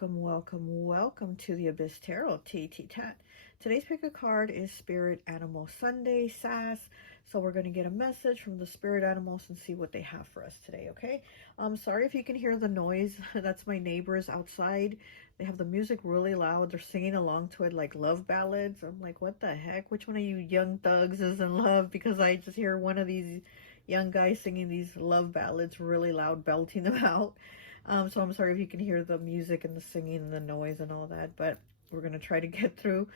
welcome to the Abyss Tarot T.A.T. Today's pick a card is Spirit Animal Sunday S.A.S. So we're going to get a message from the spirit animals and see what they have for us today, okay? I'm sorry if you can hear the noise. That's my neighbors outside. They have the music really loud. They're singing along to it like love ballads. I'm like, what the heck? Which one of you young thugs is in love? Because I just hear one of these young guys singing these love ballads really loud, belting them out. So I'm sorry if you can hear the music and the singing and the noise and all that, but we're going to try to get through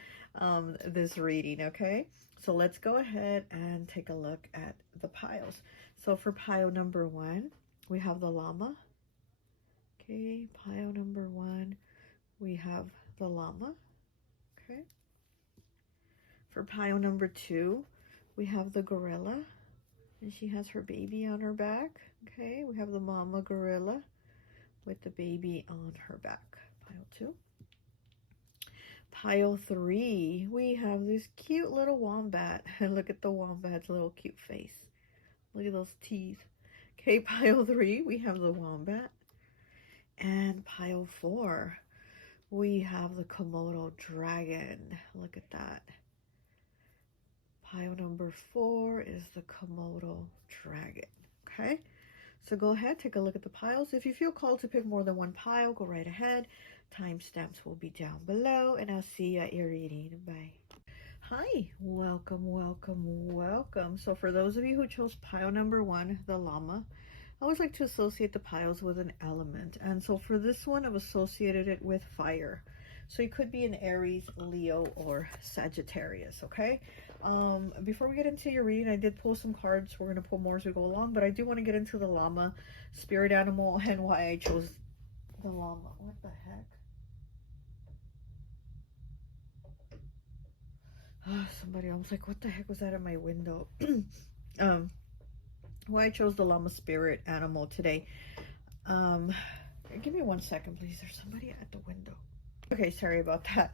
this reading, okay? So let's go ahead and take a look at the piles. So for pile number 1, we have the Llama. Okay, pile number 1, we have the Llama. Okay. For pile number 2, we have the Gorilla, and she has her baby on her back. Okay, we have the Mama Gorilla with the baby on her back. Pile 2. Pile 3, we have this cute little wombat. And look at the wombat's little cute face. Look at those teeth. Okay, pile 3, we have the wombat. And pile 4, we have the Komodo dragon. Look at that. Pile number 4 is the Komodo dragon. Okay, so go ahead, take a look at the piles. If you feel called to pick more than one pile, go right ahead. Timestamps will be down below, and I'll see you at your reading. Bye. Hi, welcome. So for those of you who chose pile number 1, the Llama, I always like to associate the piles with an element. And so for this one, I've associated it with fire. So it could be an Aries, Leo, or Sagittarius, okay? Before we get into your reading, I did pull some cards. We're going to pull more as we go along, but I do want to get into the Llama, spirit animal, and why I chose the Llama. What the heck? Oh, somebody, I was like, what the heck was that in my window? Why I chose the Llama spirit animal today. Give me 1 second, please. There's somebody at the window. Okay, sorry about that.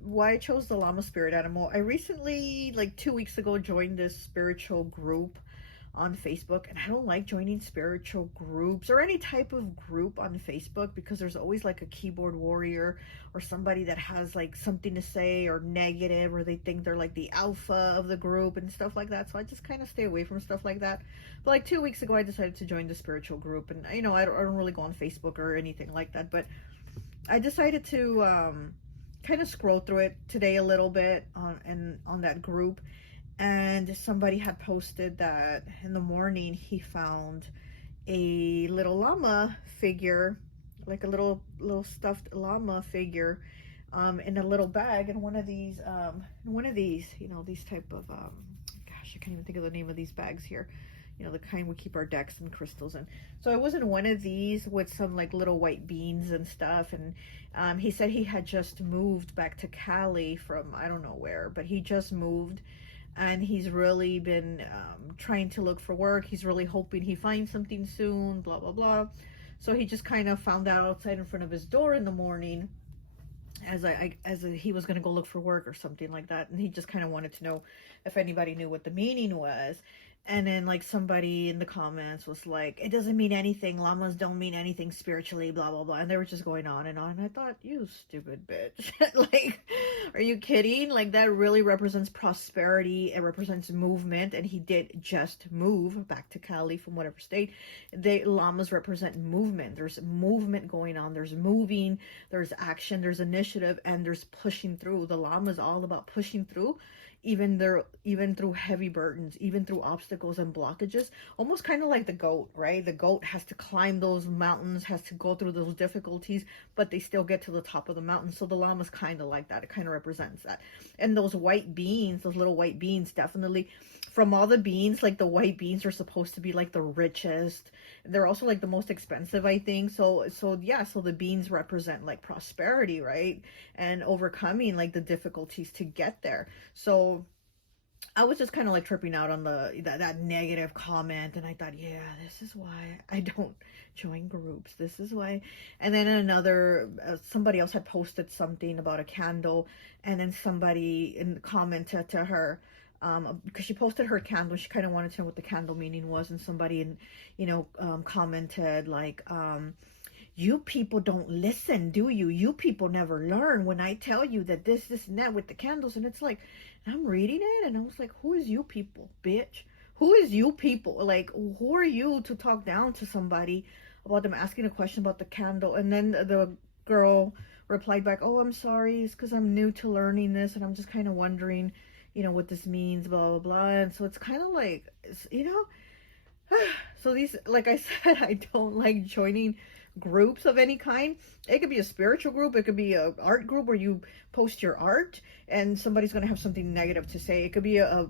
Why I chose the Llama spirit animal. I recently, like 2 weeks ago, joined this spiritual group on Facebook, and I don't like joining spiritual groups or any type of group on Facebook because there's always like a keyboard warrior or somebody that has like something to say or negative, or they think they're like the alpha of the group and stuff like that. So I just kind of stay away from stuff like that. But like 2 weeks ago, I decided to join the spiritual group, and you know, I don't really go on Facebook or anything like that, but I decided to kind of scroll through it today a little bit on that group. And somebody had posted that in the morning he found a little llama figure, like a little stuffed llama figure, in a little bag. And one of these, you know, these type of, gosh, I can't even think of the name of these bags here. You know, the kind we keep our decks and crystals in. So it was in one of these with some like little white beans and stuff. And he said he had just moved back to Cali from I don't know where, but he just moved. And he's really been trying to look for work. He's really hoping he finds something soon, blah, blah, blah. So he just kind of found that outside in front of his door in the morning as he was going to go look for work or something like that. And he just kind of wanted to know if anybody knew what the meaning was. And then like somebody in the comments was like, it doesn't mean anything. Llamas don't mean anything spiritually, blah, blah, blah. And they were just going on. And I thought, you stupid bitch. Like, are you kidding? Like, that really represents prosperity. It represents movement. And he did just move back to Cali from whatever state. Llamas represent movement. There's movement going on. There's moving. There's action. There's initiative. And there's pushing through. The llama is all about pushing through. Even through heavy burdens, even through obstacles and blockages, almost kind of like the goat, right? The goat has to climb those mountains, has to go through those difficulties, but they still get to the top of the mountain. So the llama's kind of like that. It kind of represents that. And those white beans, those little white beans, definitely from all the beans, like the white beans are supposed to be like the richest. They're also like the most expensive, I think. So yeah, so the beans represent like prosperity, right? And overcoming like the difficulties to get there. So I was just kind of like tripping out on that negative comment, and I thought, yeah, this is why I don't join groups. This is why. And then another somebody else had posted something about a candle, and then somebody commented to her, because she posted her candle. She kind of wanted to know what the candle meaning was, and somebody commented like, you people don't listen, do you? You people never learn when I tell you that this and that with the candles. And it's like, I'm reading it and I was like, who is you people, bitch? Who is you people? Like, who are you to talk down to somebody about them asking a question about the candle? And then the girl replied back, oh, I'm sorry, it's because I'm new to learning this and I'm just kind of wondering, you know, what this means, blah blah blah. And so it's kind of like, you know, so these, like I said, I don't like joining groups of any kind. It could be a spiritual group, it could be a art group where you post your art and somebody's going to have something negative to say. It could be a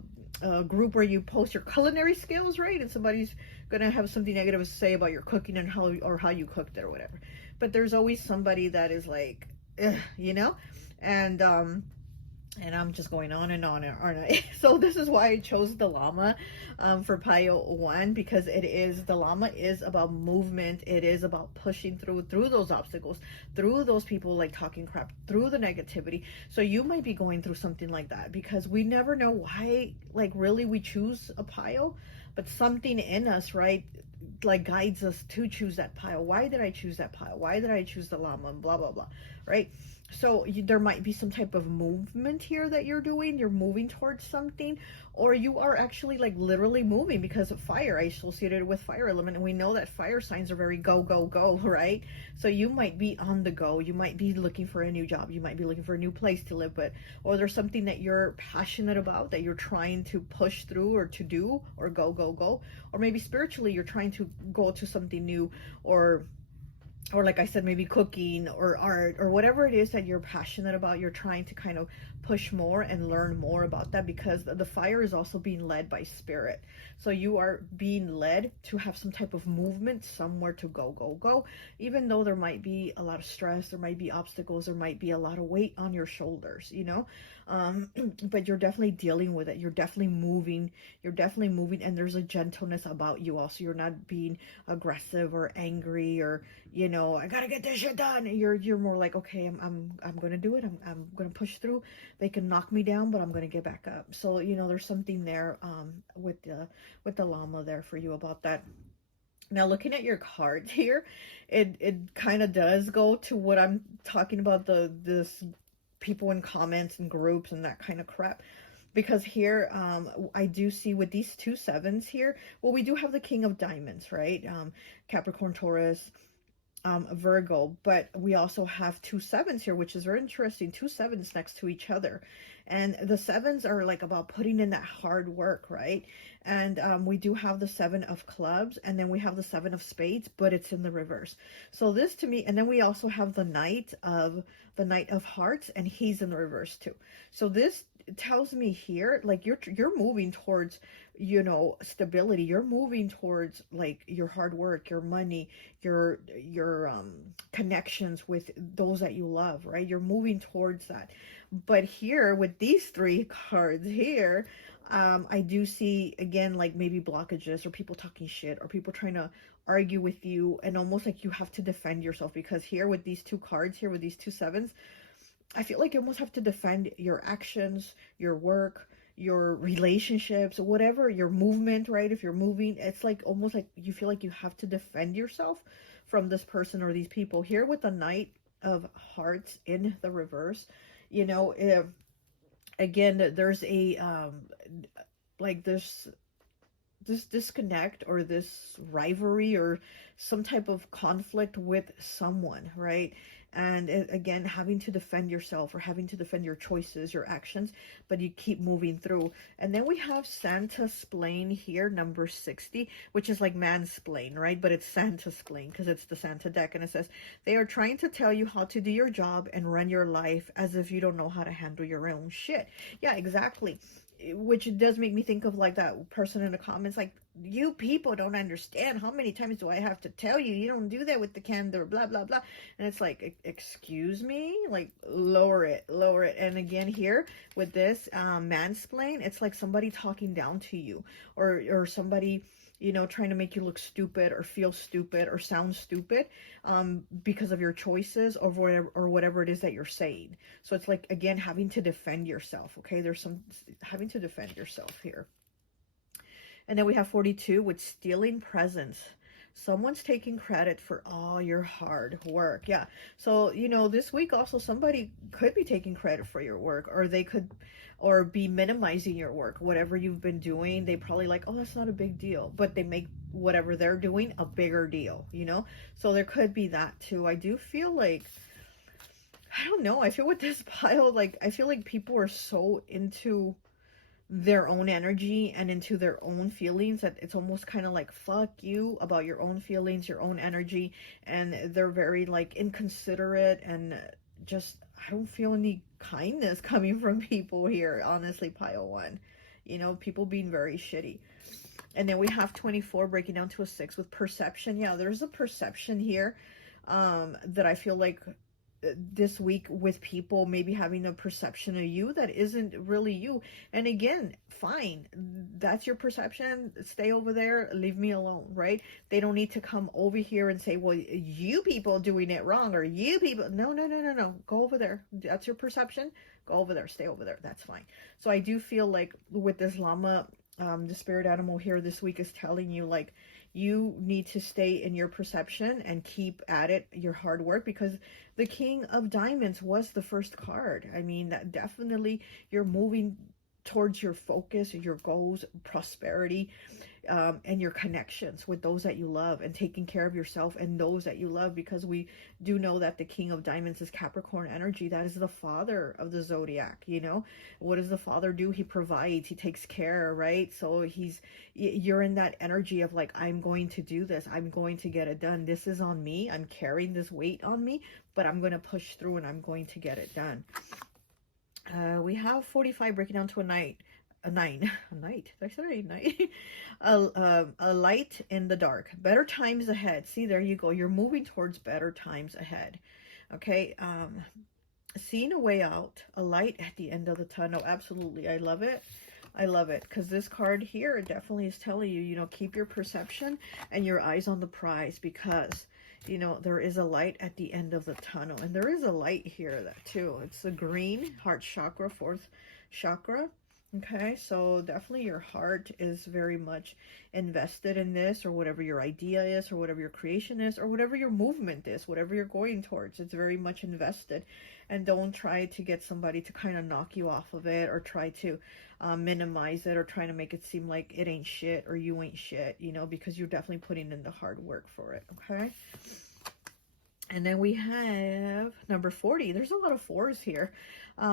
group where you post your culinary skills, right, and somebody's going to have something negative to say about your cooking and how you cooked it or whatever. But there's always somebody that is like, you know, and I'm just going on and on, aren't I? So this is why I chose the llama for pile 1, because the llama is about movement. It is about pushing through those obstacles, through those people like talking crap, through the negativity. So you might be going through something like that, because we never know why, like, really we choose a pile, but something in us, right, like guides us to choose that pile. Why did I choose that pile? Why did I choose the llama? And blah blah blah, right? So there might be some type of movement here that you're doing. You're moving towards something, or you are actually like literally moving because of fire. I associated it with fire element, and we know that fire signs are very go go go, right? So you might be on the go. You might be looking for a new job. You might be looking for a new place to live, or there's something that you're passionate about that you're trying to push through or to do, or go go go. Or maybe spiritually you're trying to go to something new, or like I said, maybe cooking or art or whatever it is that you're passionate about. You're trying to kind of push more and learn more about that, because the fire is also being led by spirit. So you are being led to have some type of movement, somewhere to go go go, even though there might be a lot of stress, there might be obstacles, there might be a lot of weight on your shoulders, you know. But you're definitely dealing with it. You're definitely moving, and there's a gentleness about you also. You're not being aggressive or angry, or, you know, I gotta get this shit done. You're more like, okay, I'm gonna do it. I'm gonna push through. They can knock me down, but I'm gonna get back up. So, you know, there's something there with the llama there for you about that. Now, looking at your card here, it kind of does go to what I'm talking about, this people in comments and groups and that kind of crap. Because here, I do see with these 2 7s here, well, we do have the King of Diamonds, right? Capricorn, Taurus, Virgo, but we also have 2 7s here, which is very interesting. 2 7s next to each other, and the 7s are like about putting in that hard work, right? And we do have the 7 of clubs, and then we have the 7 of spades, but it's in the reverse. So this to me, and then we also have the Knight of Hearts, and he's in the reverse too. So this tells me here, like, you're moving towards, you know, stability. You're moving towards like your hard work, your money, your connections with those that you love, right? You're moving towards that. But here with these 3 cards here, I do see again, like maybe blockages, or people talking shit, or people trying to argue with you, and almost like you have to defend yourself. Because here with these 2 cards here, with these 2 7s, I feel like you almost have to defend your actions, your work, your relationships, whatever, your movement, right? If you're moving, it's like almost like you feel like you have to defend yourself from this person or these people. Here with the Knight of Hearts in the reverse, you know, again, there's a like this disconnect, or this rivalry, or some type of conflict with someone, right? And again, having to defend yourself, or having to defend your choices, your actions, but you keep moving through. And then we have Santa-splain here, number 60, which is like mansplain, right? But it's Santa-splain because it's the Santa deck. And it says, they are trying to tell you how to do your job and run your life as if you don't know how to handle your own shit. Yeah, exactly. Which does make me think of like that person in the comments, like, you people don't understand. How many times do I have to tell you? You don't do that with the candle, blah blah blah. And it's like, excuse me, like, lower it. And again, here with this mansplain, it's like somebody talking down to you, or somebody, you know, trying to make you look stupid, or feel stupid, or sound stupid, because of your choices, or whatever it is that you're saying. So it's like, again, having to defend yourself. Okay, there's some having to defend yourself here. And then we have 42 with stealing presents. Someone's taking credit for all your hard work. Yeah. So, you know, this week also somebody could be taking credit for your work, or they could, or be minimizing your work. Whatever you've been doing, they probably like, oh, that's not a big deal. But they make whatever they're doing a bigger deal, you know? So there could be that too. I do feel like, I don't know. I feel with this pile, like, I feel like people are so into their own energy and into their own feelings that it's almost kind of like fuck you about your own feelings, your own energy, and they're very like inconsiderate, and just I don't feel any kindness coming from people here, honestly. Pile one, you know, people being very shitty. And then we have 24 breaking down to a 6 with perception. Yeah, there's a perception here that I feel like this week with people maybe having a perception of you that isn't really you. And again, fine, that's your perception. Stay over there, leave me alone, right? They don't need to come over here and say, well, you people doing it wrong, or you people. No, no, no, no, no. Go over there. That's your perception. Go over there. Stay over there. That's fine. So I do feel like with this llama, the spirit animal here this week is telling you, like, you need to stay in your perception and keep at it, your hard work, because the King of Diamonds was the first card. I mean, that definitely you're moving towards your focus, your goals, prosperity, and your connections with those that you love, and taking care of yourself and those that you love, because we do know that the King of Diamonds is Capricorn energy. That is the father of the zodiac. You know, what does the father do? He provides, he takes care, right? So you're in that energy of like, I'm going to do this, I'm going to get it done, this is on me, I'm carrying this weight on me, but I'm going to push through and I'm going to get it done. We have 45 breaking down to a 9. A night. Did I say a night? A light in the dark. Better times ahead. See, there you go. You're moving towards better times ahead. Okay. Seeing a way out. A light at the end of the tunnel. Absolutely. I love it. I love it, because this card here definitely is telling you, you know, keep your perception and your eyes on the prize, because, you know, there is a light at the end of the tunnel. And there is a light here that too. It's the green heart chakra, 4th chakra. Okay, so definitely your heart is very much invested in this, or whatever your idea is, or whatever your creation is, or whatever your movement is, whatever you're going towards. It's very much invested. And don't try to get somebody to kind of knock you off of it, or try to minimize it, or trying to make it seem like it ain't shit or you ain't shit, you know, because you're definitely putting in the hard work for it. Okay. And then we have number 40. There's a lot of 4s here,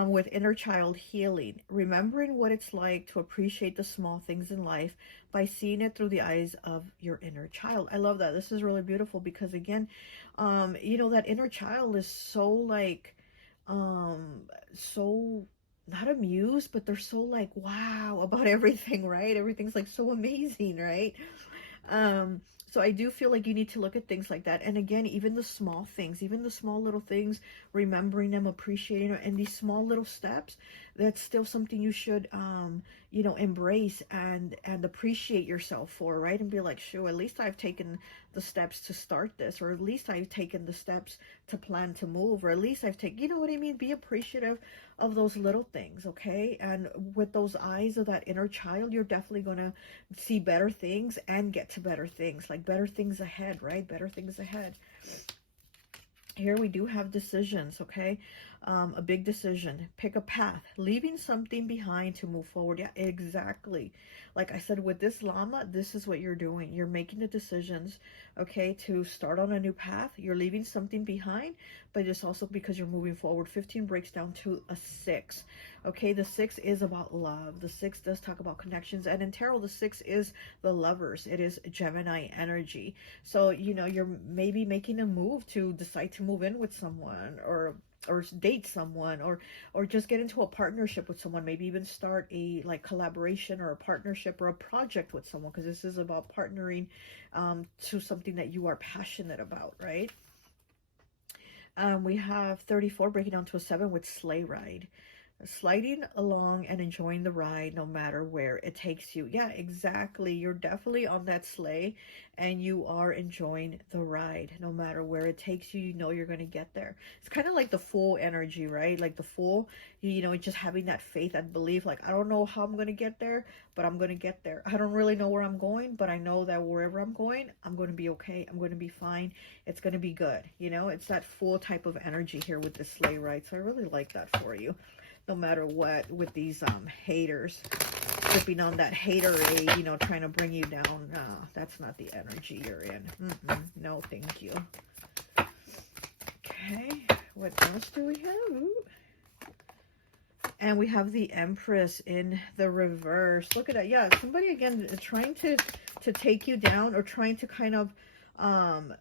with inner child healing. Remembering what it's like to appreciate the small things in life by seeing it through the eyes of your inner child. I love that. This is really beautiful, because again, you know, that inner child is so like, so not amused, but they're so like, wow, about everything, right? Everything's like so amazing, right? So I do feel like you need to look at things like that. And again, even the small things, even the small little things, remembering them, appreciating them, and these small little steps, that's still something you should, you know, embrace and appreciate yourself for, right? And be like, sure, at least I've taken the steps to start this, or at least I've taken the steps to plan to move, or at least I've taken, you know what I mean? Be appreciative of those little things, okay? And with those eyes of that inner child, you're definitely going to see better things and get to better things, like better things ahead, right? Better things ahead. Here we do have decisions, okay? A big decision. Pick a path. Leaving something behind to move forward. Yeah, exactly. Like I said, with this llama, this is what you're doing. You're making the decisions, okay, to start on a new path. You're leaving something behind, but it's also because you're moving forward. 15 breaks down to a 6. Okay, the 6 is about love. The 6 does talk about connections. And in tarot, the 6 is the lovers. It is Gemini energy. So, you know, you're maybe making a move to decide to move in with someone, or date someone, or just get into a partnership with someone, maybe even start a like collaboration or a partnership or a project with someone, because this is about partnering to something that you are passionate about, right? We have 34 breaking down to a 7 with sleigh ride. sliding along and enjoying the ride no matter where it takes you. Yeah, exactly. You're definitely on that sleigh and you are enjoying the ride no matter where it takes you. You know you're going to get there. It's kind of like the Fool energy, right? Like the Fool, you know, just having that faith and belief. Like, I don't know how I'm going to get there, but I'm going to get there. I don't really know where I'm going, but I know that wherever I'm going, I'm going to be okay. I'm going to be fine. It's going to be good. You know, it's that Fool type of energy here with the sleigh ride. So I really like that for you. No matter what, with these haters, flipping on that haterade, you know, trying to bring you down. No, that's not the energy you're in. No, thank you. Okay, what else do we have? Ooh. And we have the Empress in the reverse. Look at that. Yeah, somebody, again, trying to take you down, or trying to kind of,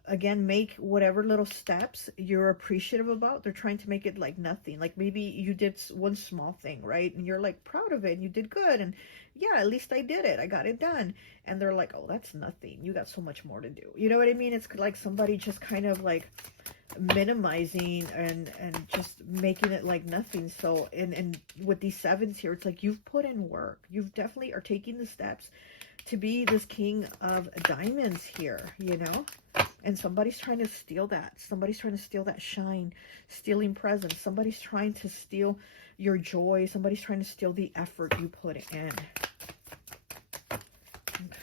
again, make whatever little steps you're appreciative about. They're trying to make it like nothing. Like maybe you did one small thing, right? And you're like proud of it and you did good. And yeah, at least I did it. I got it done. And they're like, oh, that's nothing. You got so much more to do. You know what I mean? It's like somebody just kind of like minimizing and just making it like nothing. So, and with these sevens here, it's like you've put in work. You've definitely are taking the steps to be this King of Diamonds here, you know, and somebody's trying to steal that. Somebody's trying to steal that shine, stealing presents. Somebody's trying to steal your joy. Somebody's trying to steal the effort you put in.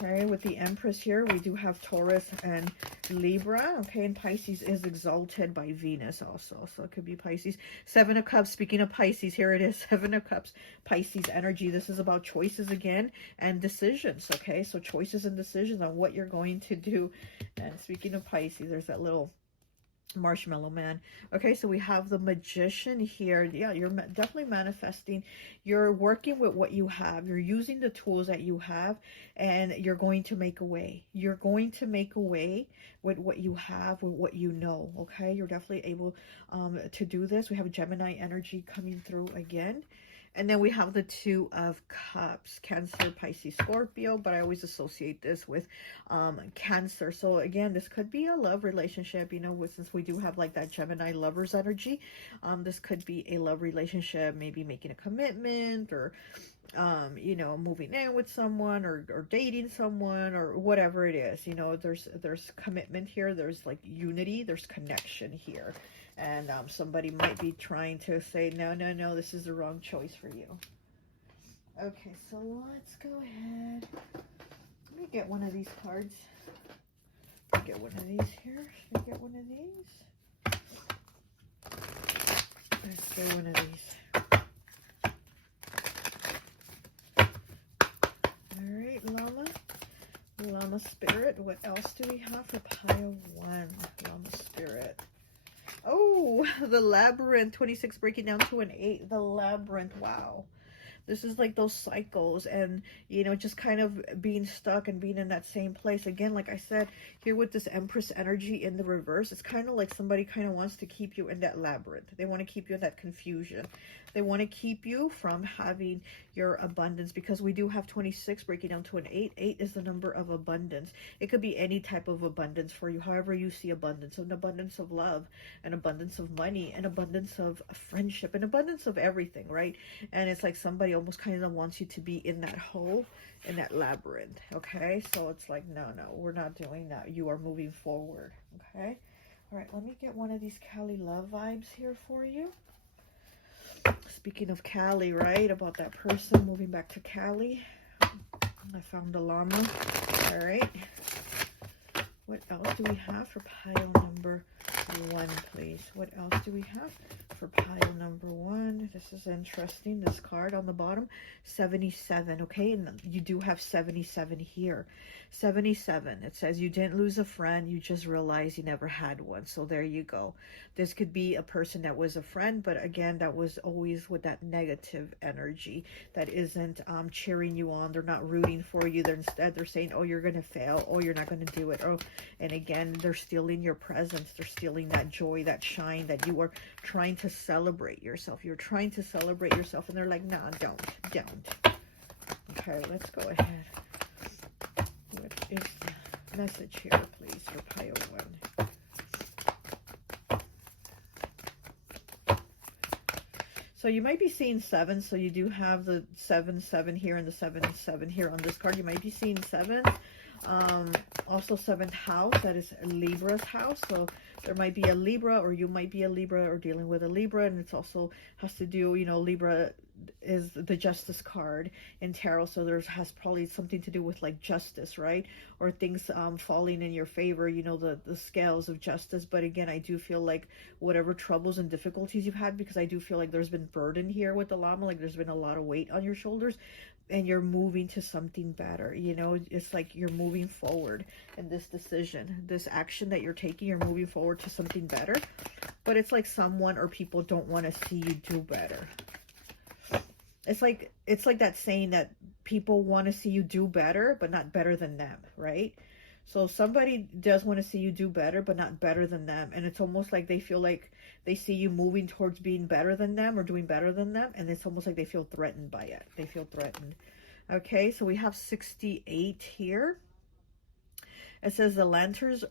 Okay, with the Empress here, we do have Taurus and Libra. Okay, and Pisces is exalted by Venus also. So it could be Pisces. Seven of Cups. Speaking of Pisces, here it is. Seven of Cups. Pisces energy. This is about choices again and decisions. Okay, so choices and decisions on what you're going to do. And speaking of Pisces, there's that little marshmallow man. Okay, so we have the Magician here. Yeah, you're definitely manifesting. You're working with what you have. You're using the tools that you have, and you're going to make a way. You're going to make a way with what you have, with what you know. Okay, you're definitely able to do this. We have Gemini energy coming through again. And then we have the Two of Cups, Cancer, Pisces, Scorpio, but I always associate this with Cancer. So again, this could be a love relationship, you know, since we do have like that Gemini lovers energy. This could be a love relationship, maybe making a commitment, or you know, moving in with someone, or dating someone, or whatever it is. You know, there's commitment here, there's like unity, there's connection here. And somebody might be trying to say, no, this is the wrong choice for you. Okay, so let's go ahead. Let me get one of these cards. Get one of these here. Should I get one of these? Let's get one of these. All right, Llama Spirit. What else do we have for pile one? Llama Spirit. Oh, the Labyrinth, 26 breaking down to an 8. The Labyrinth, wow. This is like those cycles, and, you know, just kind of being stuck and being in that same place. Again, like I said, here with this Empress energy in the reverse, it's kind of like somebody kind of wants to keep you in that labyrinth. They want to keep you in that confusion. They want to keep you from having your abundance, because we do have 26 breaking down to an 8. 8 is the number of abundance. It could be any type of abundance for you, however you see abundance. An abundance of love, an abundance of money, an abundance of friendship, an abundance of everything, right? And it's like somebody almost kind of wants you to be in that hole, in that labyrinth. Okay, so it's like, no, we're not doing that. You are moving forward. Okay, all right, let me get one of these Cali love vibes here for you. Speaking of Cali, right, about that person moving back to Cali, I found the llama. All right, what else do we have for pile number 1, please? What else do we have for pile number 1? This is interesting. This card on the bottom, 77. Okay, and you do have 77 here. 77. It says you didn't lose a friend, you just realized you never had one. So there you go. This could be a person that was a friend, but again, that was always with that negative energy that isn't cheering you on. They're not rooting for you. They're saying, oh, you're gonna fail, oh, you're not gonna do it, oh, and again, they're stealing your presence. They're stealing that joy, that shine that you are trying to celebrate yourself. You're trying to celebrate yourself, and they're like, nah, don't. Okay, let's go ahead. What is the message here, please, for pile 1? So you might be seeing 7. So you do have the 7, 7 here and the 7, 7 here on this card. You might be seeing 7. Also 7th house, that is Libra's house. So there might be a Libra, or you might be a Libra, or dealing with a Libra. And it's also has to do, you know, Libra is the Justice card in tarot, so there's has probably something to do with like justice, right? Or things falling in your favor, you know, the scales of justice. But again, I do feel like whatever troubles and difficulties you've had, because I do feel like there's been burden here with the Llama, like there's been a lot of weight on your shoulders, and you're moving to something better. You know, it's like you're moving forward in this decision, this action that you're taking. You're moving forward to something better, but it's like someone or people don't want to see you do better. It's like that saying that people want to see you do better, but not better than them, right? So somebody does want to see you do better, but not better than them. And it's almost like they feel like they see you moving towards being better than them or doing better than them. And it's almost like they feel threatened by it. They feel threatened. Okay, so we have 68 here. It says the lanterns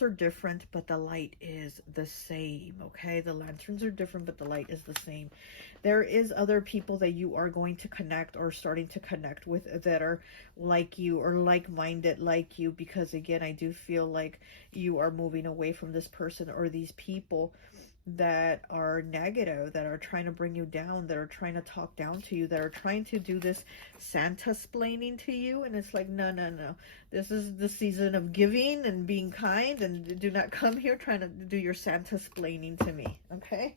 are different, but the light is the same. Okay, the lanterns are different, but the light is the same. There is other people that you are going to connect or starting to connect with that are like you or like-minded like you, because again, I do feel like you are moving away from this person or these people that are negative, that are trying to bring you down, that are trying to talk down to you, that are trying to do this Santa-splaining to you. And it's like, no, no, no. This is the season of giving and being kind, and do not come here trying to do your Santa-splaining to me. Okay?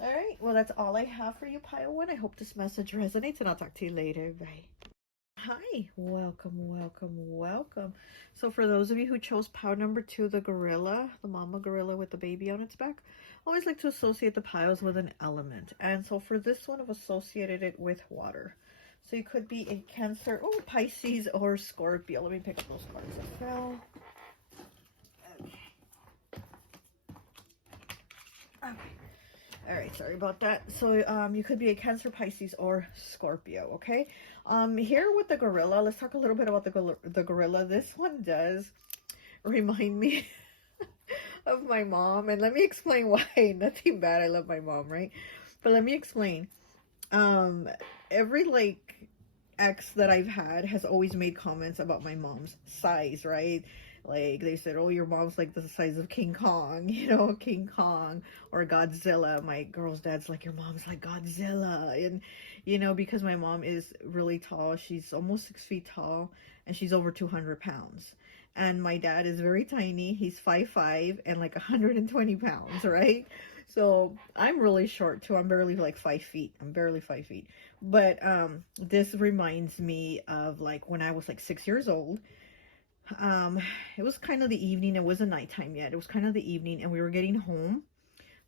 All right. Well, that's all I have for you, Pile 1. I hope this message resonates, and I'll talk to you later. Bye. Hi, welcome, welcome, welcome. So for those of you who chose pile number 2, the gorilla, the mama gorilla with the baby on its back, I always like to associate the piles with an element. And so for this one, I've associated it with water. So you could be in Cancer, oh, Pisces, or Scorpio. Let me pick up those cards as well. Okay. Okay. All right, sorry about that. So you could be a Cancer, Pisces, or Scorpio, okay? Here with the gorilla, let's talk a little bit about the gorilla. This one does remind me of my mom, and let me explain why. Nothing bad, I love my mom, right? But let me explain. Every like ex that I've had has always made comments about my mom's size, right? Like they said, oh, your mom's like the size of King Kong, you know, King Kong or Godzilla. My girl's dad's like, your mom's like Godzilla. And, you know, because my mom is really tall, she's almost 6 feet tall, and she's over 200 pounds. And my dad is very tiny. He's 5'5" and like 120 pounds, right? So I'm really short too. I'm barely like 5 feet. I'm barely 5 feet. But this reminds me of like when I was like 6 years old. It was kind of the evening. It wasn't nighttime yet. It was kind of the evening, and we were getting home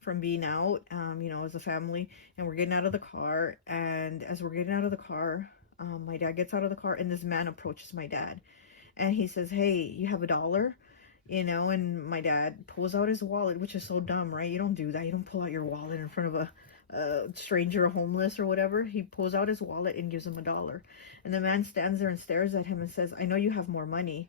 from being out, you know, as a family, and we're getting out of the car. And as we're getting out of the car, my dad gets out of the car, and this man approaches my dad, and he says, hey, you have $1? You know, and my dad pulls out his wallet, which is so dumb, right? You don't do that. You don't pull out your wallet in front of a stranger, a homeless or whatever. He pulls out his wallet and gives him $1. And the man stands there and stares at him and says, I know you have more money.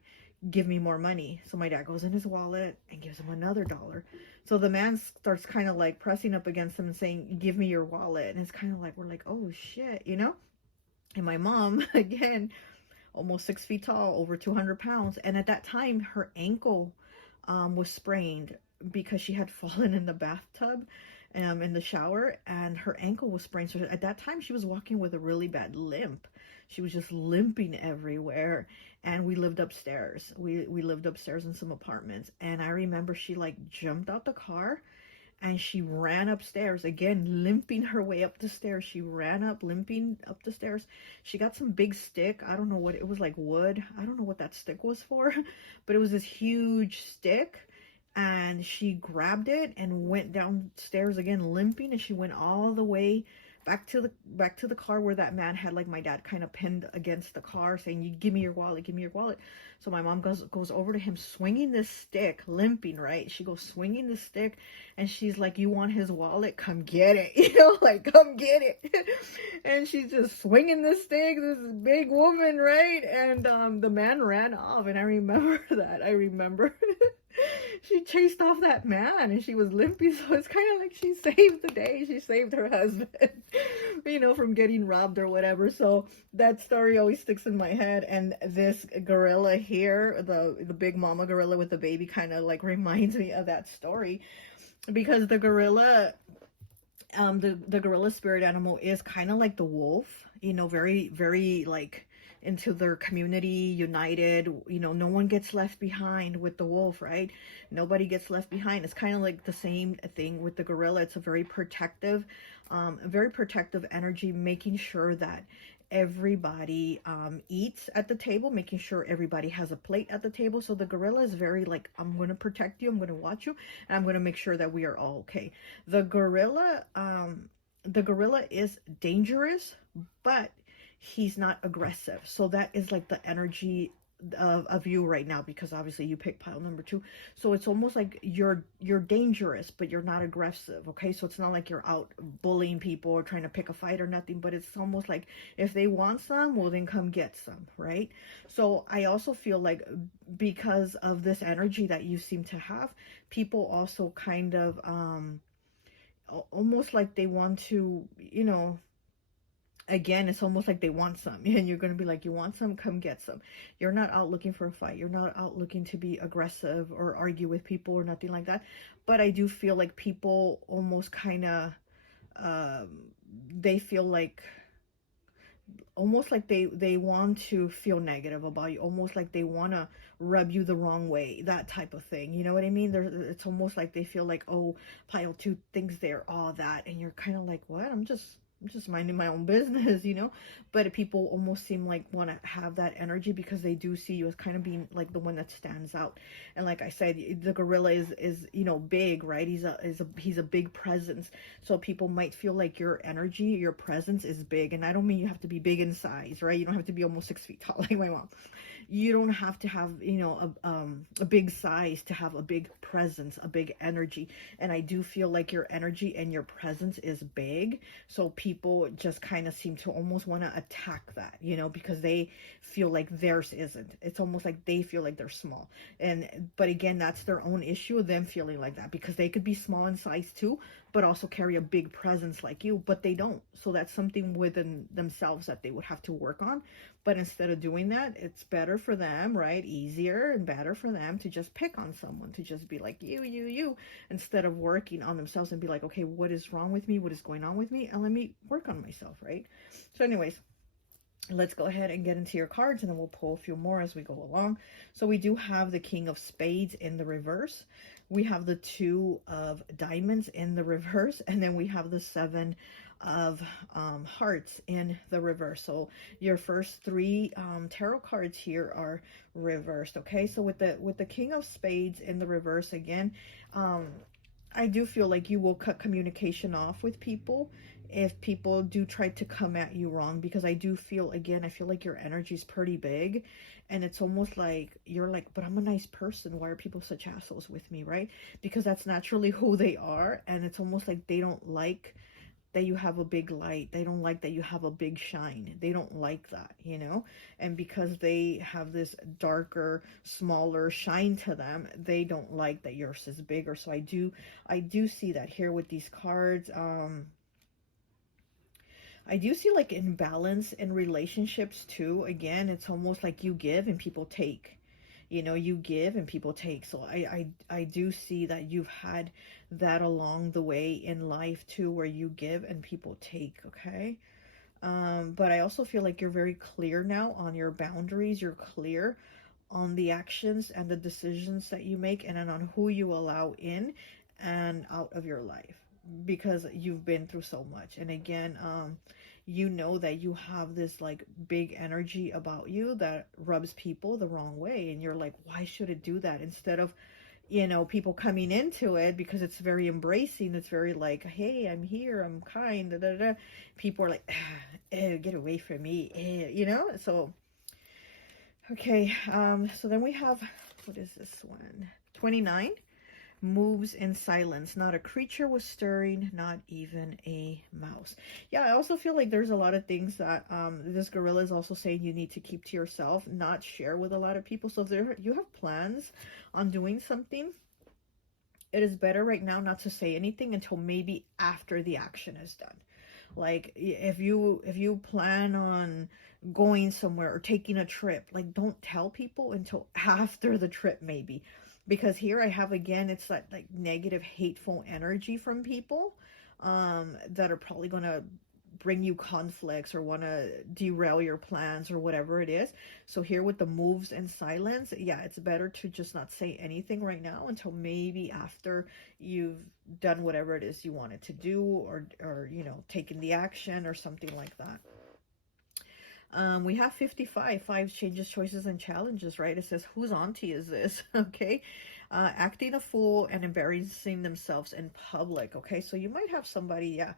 Give me more money. So my dad goes in his wallet and gives him another $1. So the man starts kind of like pressing up against him and saying, give me your wallet. And it's kind of like, we're like, oh shit, you know? And my mom, again, almost 6 feet tall, over 200 pounds. And at that time, her ankle was sprained because she had fallen in the bathtub in the shower, and her ankle was sprained. So at that time, she was walking with a really bad limp. She was just limping everywhere. And we lived upstairs. We lived upstairs in some apartments. And I remember she like jumped out the car and she ran upstairs, again, limping her way up the stairs. She ran up, limping up the stairs. She got some big stick. I don't know what, it was like wood. I don't know what that stick was for, but it was this huge stick. And she grabbed it and went downstairs again, limping. And she went all the way back to the car where that man had like my dad kind of pinned against the car, saying, you give me your wallet, give me your wallet. So my mom goes over to him, swinging this stick, limping, right? She goes swinging the stick, and she's like, you want his wallet? Come get it. You know, like, come get it. And she's just swinging the stick, this big woman, right? And the man ran off. And I remember that. I remember she chased off that man and she was limping. So it's kind of like she saved the day. She saved her husband, you know, from getting robbed or whatever. So that story always sticks in my head. And this gorilla here, the big mama gorilla with the baby, kind of like reminds me of that story, because the gorilla, the gorilla spirit animal is kind of like the wolf, you know, very, very like into their community, united, you know, no one gets left behind with the wolf, right? Nobody gets left behind. It's kind of like the same thing with the gorilla. It's a very protective energy, making sure that everybody eats at the table, making sure everybody has a plate at the table. So the gorilla is very like, I'm going to protect you, I'm going to watch you, and I'm going to make sure that we are all okay. The gorilla is dangerous, but he's not aggressive. So that is like the energy of you right now, because obviously you pick pile number 2. So it's almost like you're dangerous, but you're not aggressive. Okay, so it's not like you're out bullying people or trying to pick a fight or nothing, but it's almost like if they want some, well then come get some, right? So I also feel like because of this energy that you seem to have, people also kind of almost like they want to, you know, again, it's almost like they want some, and you're going to be like, you want some, come get some. You're not out looking for a fight. You're not out looking to be aggressive or argue with people or nothing like that. But I do feel like people almost kind of, they feel like, almost like they want to feel negative about you, almost like they want to rub you the wrong way, that type of thing. You know what I mean? It's almost like they feel like, oh, pile 2 thinks they're all that, and you're kind of like, what? I'm just minding my own business, you know? But people almost seem like want to have that energy because they do see you as kind of being like the one that stands out. And like I said, the gorilla is you know, big, right? He's a big presence. So people might feel like your energy, your presence is big. And I don't mean you have to be big in size, right? You don't have to be almost 6 feet tall like my mom. You don't have to have, you know, a big size to have a big presence, a big energy. And I do feel like your energy and your presence is big. So people just kind of seem to almost want to attack that, you know, because they feel like theirs isn't. It's almost like they feel like they're small. But again, that's their own issue, them feeling like that, because they could be small in size too, but also carry a big presence like you, but they don't. So that's something within themselves that they would have to work on. But instead of doing that, it's better for them, right? Easier and better for them to just pick on someone, to just be like, you, instead of working on themselves and be like, okay, what is wrong with me? What is going on with me? And let me work on myself, right? So anyways, let's go ahead and get into your cards, and then we'll pull a few more as we go along. So we do have the King of Spades in the reverse. We have the 2 of Diamonds in the reverse, and then we have the 7 of Hearts in the reverse. So your first 3 tarot cards here are reversed. Okay, so with the King of Spades in the reverse, again, I do feel like you will cut communication off with people if people do try to come at you wrong, because I do feel, again, I feel like your energy is pretty big, and it's almost like you're like, but I'm a nice person, why are people such assholes with me, right? Because that's naturally who they are, and it's almost like they don't like that you have a big light. They don't like that you have a big shine. They don't like that, you know? And because they have this darker, smaller shine to them, they don't like that yours is bigger. So I do see that here with these cards. I do see like imbalance in relationships too. Again, it's almost like you give and people take. You know, you give and people take. So I do see that you've had that along the way in life too, where you give and people take, okay? But I also feel like you're very clear now on your boundaries. You're clear on the actions and the decisions that you make, and then on who you allow in and out of your life, because you've been through so much. And again, you know that you have this like big energy about you that rubs people the wrong way, and you're like, why should it do that? Instead of, you know, people coming into it, because it's very embracing, it's very like, hey, I'm here, I'm kind, da, da, da. People are like, get away from me, you know? So okay, so then we have, what is this one? 29. Moves in silence. Not a creature was stirring, not even a mouse. Yeah, I also feel like there's a lot of things that this gorilla is also saying you need to keep to yourself, not share with a lot of people. So if you have plans on doing something, it is better right now not to say anything until maybe after the action is done. Like if you plan on going somewhere or taking a trip, like don't tell people until after the trip maybe. Because here I have, again, it's that like negative, hateful energy from people that are probably going to bring you conflicts or want to derail your plans or whatever it is. So here with the moves and silence, yeah, it's better to just not say anything right now until maybe after you've done whatever it is you wanted to do, or you know, taken the action or something like that. We have 55, 5 changes, choices, and challenges, right? It says, whose auntie is this? Okay. Acting a fool and embarrassing themselves in public. Okay. So you might have somebody, yeah,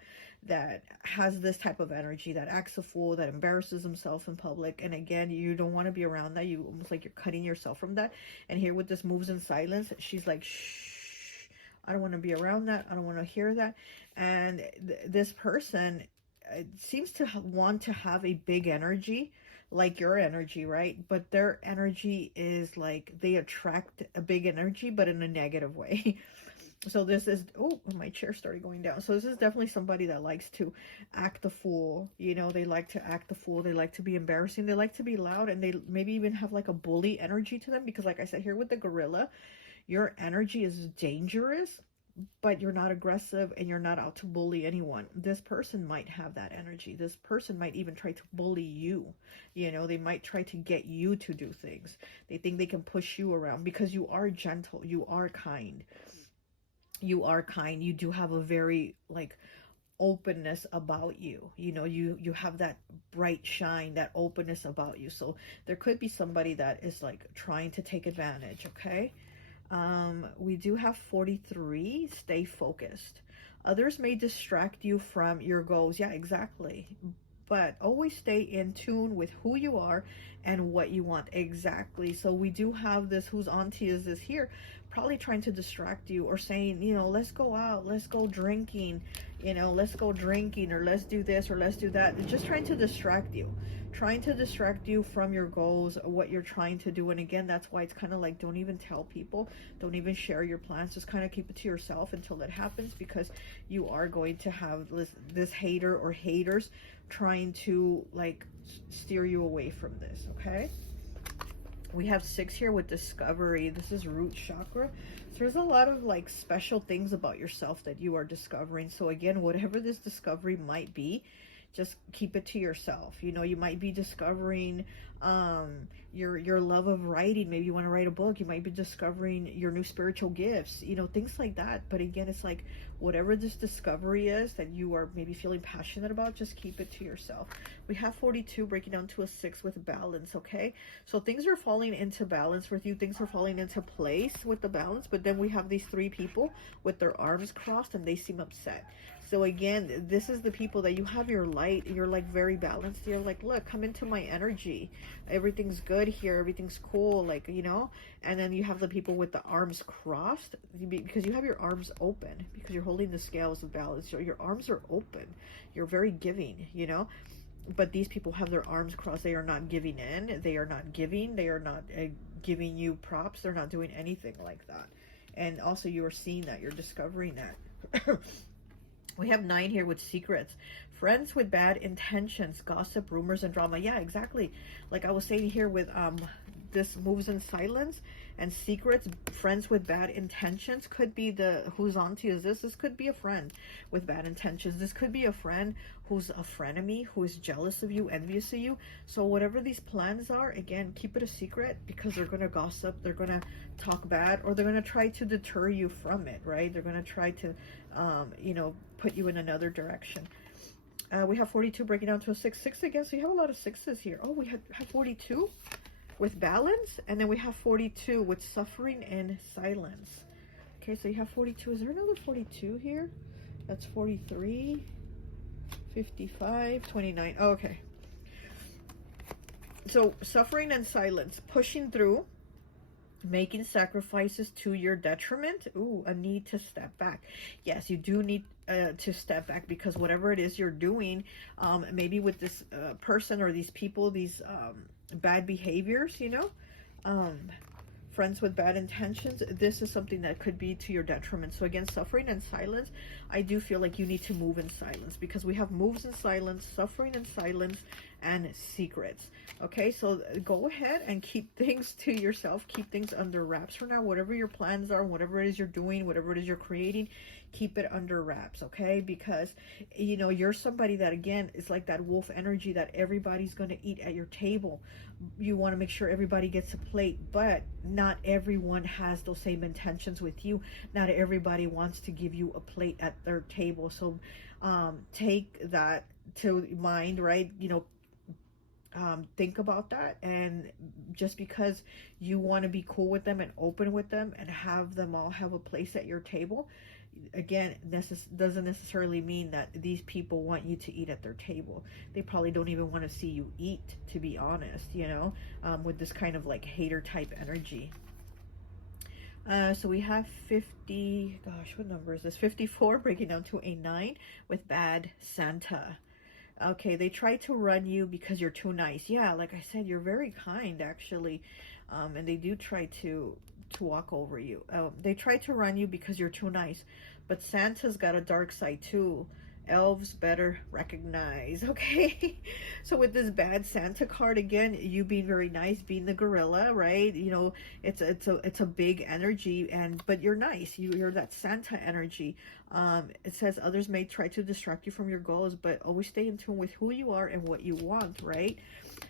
that has this type of energy, that acts a fool, that embarrasses himself in public. And again, you don't want to be around that. You almost like you're cutting yourself from that. And here with this moves in silence, she's like, shh, I don't want to be around that. I don't want to hear that. And this person, it seems to want to have a big energy like your energy, right? But their energy is like they attract a big energy, but in a negative way. So this is, oh, my chair started going down. So this is definitely somebody that likes to act the fool. You know, they like to act the fool. They like to be embarrassing. They like to be loud, and they maybe even have like a bully energy to them, because like I said, here with the gorilla, your energy is dangerous, but you're not aggressive and you're not out to bully anyone. This person might have that energy. This person might even try to bully you. You know, they might try to get you to do things. They think they can push you around because you are gentle. You are kind. You are kind. You do have a very like openness about you. You know, you have that bright shine, that openness about you. So there could be somebody that is like trying to take advantage. Okay. We do have 43, stay focused. Others may distract you from your goals. Yeah, exactly. But always stay in tune with who you are and what you want. Exactly. So we do have this, whose auntie is this here, probably trying to distract you or saying, you know, let's go out, let's go drinking, you know, let's go drinking, or let's do this or let's do that. They're just trying to distract you. Trying to distract you from your goals, what you're trying to do. And again, that's why it's kind of like, don't even tell people, don't even share your plans, just kind of keep it to yourself until it happens, because you are going to have this hater or haters trying to like steer you away from this. Okay, we have 6 here with discovery. This is root chakra. So there's a lot of like special things about yourself that you are discovering. So again, whatever this discovery might be, just keep it to yourself. You know, you might be discovering your love of writing. Maybe you want to write a book. You might be discovering your new spiritual gifts, you know, things like that. But again, it's like whatever this discovery is that you are maybe feeling passionate about, just keep it to yourself. We have 42 breaking down to a 6 with balance. Okay, so things are falling into balance with you. Things are falling into place with the balance. But then we have these 3 people with their arms crossed and they seem upset. So again, this is the people that you have your light. You're like very balanced. You're like, look, come into my energy. Everything's good here. Everything's cool. Like, you know, and then you have the people with the arms crossed, because you have your arms open, because you're holding the scales of balance. So your arms are open. You're very giving, you know. But these people have their arms crossed. They are not giving in. They are not giving. They are not giving you props. They're not doing anything like that. And also you are seeing that. You're discovering that. We have 9 here with secrets. Friends with bad intentions, gossip, rumors, and drama. Yeah, exactly. Like I was saying here with this moves in silence and secrets. Friends with bad intentions could be the, whose auntie is this? This could be a friend with bad intentions. This could be a friend who's a frenemy, who is jealous of you, envious of you. So whatever these plans are, again, keep it a secret, because they're going to gossip, they're going to talk bad, or they're going to try to deter you from it, right? They're going to try to, you know, put you in another direction. We have 42 breaking down to a 6. 6 again, so you have a lot of 6s here. Oh, we have 42 with balance, and then we have 42 with suffering and silence. Okay, so you have 42. Is there another 42 here? That's 43, 55, 29. Oh, okay. So suffering and silence, pushing through, making sacrifices to your detriment. Ooh, a need to step back. Yes, you do need to step back, because whatever it is you're doing, maybe with this person or these people, these bad behaviors, you know, friends with bad intentions, this is something that could be to your detriment. So again, suffering and silence, I do feel like you need to move in silence, because we have moves in silence, suffering in silence, and secrets. Okay, so go ahead and keep things to yourself, keep things under wraps for now. Whatever your plans are, whatever it is you're doing, whatever it is you're creating, keep it under wraps. Okay, because you know, you're somebody that, again, is like that wolf energy that everybody's going to eat at your table. You want to make sure everybody gets a plate, but not everyone has those same intentions with you. Not everybody wants to give you a plate at their table. So take that to mind, right? You know, think about that. And just because you want to be cool with them and open with them and have them all have a place at your table, again, doesn't necessarily mean that these people want you to eat at their table. They probably don't even want to see you eat, to be honest, you know, with this kind of like hater type energy. So we have 50, gosh, what number is this? 54, breaking down to a 9 with bad Santa. Okay, they try to run you because you're too nice. Yeah, like I said, you're very kind, actually. And they do try to walk over you. They try to run you because you're too nice. But Santa's got a dark side too. Elves better recognize, okay? So with this bad Santa card, again, you being very nice, being the gorilla, right? You know, it's a big energy, but you're nice. You're that Santa energy. It says others may try to distract you from your goals, but always stay in tune with who you are and what you want, right?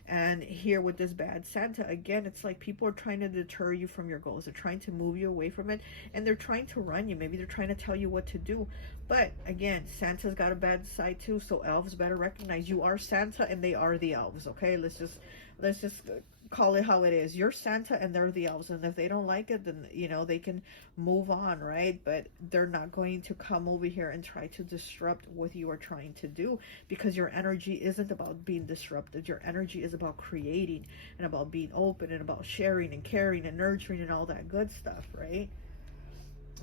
And here with this bad Santa, again, it's like people are trying to deter you from your goals. They're trying to move you away from it, and they're trying to run you. Maybe they're trying to tell you what to do. But again, Santa's got a bad side too, so elves better recognize you are Santa and they are the elves. Okay, let's just call it how it is. You're Santa and they're the elves, and if they don't like it, then you know they can move on, right? But they're not going to come over here and try to disrupt what you are trying to do, because your energy isn't about being disrupted. Your energy is about creating and about being open and about sharing and caring and nurturing and all that good stuff, right?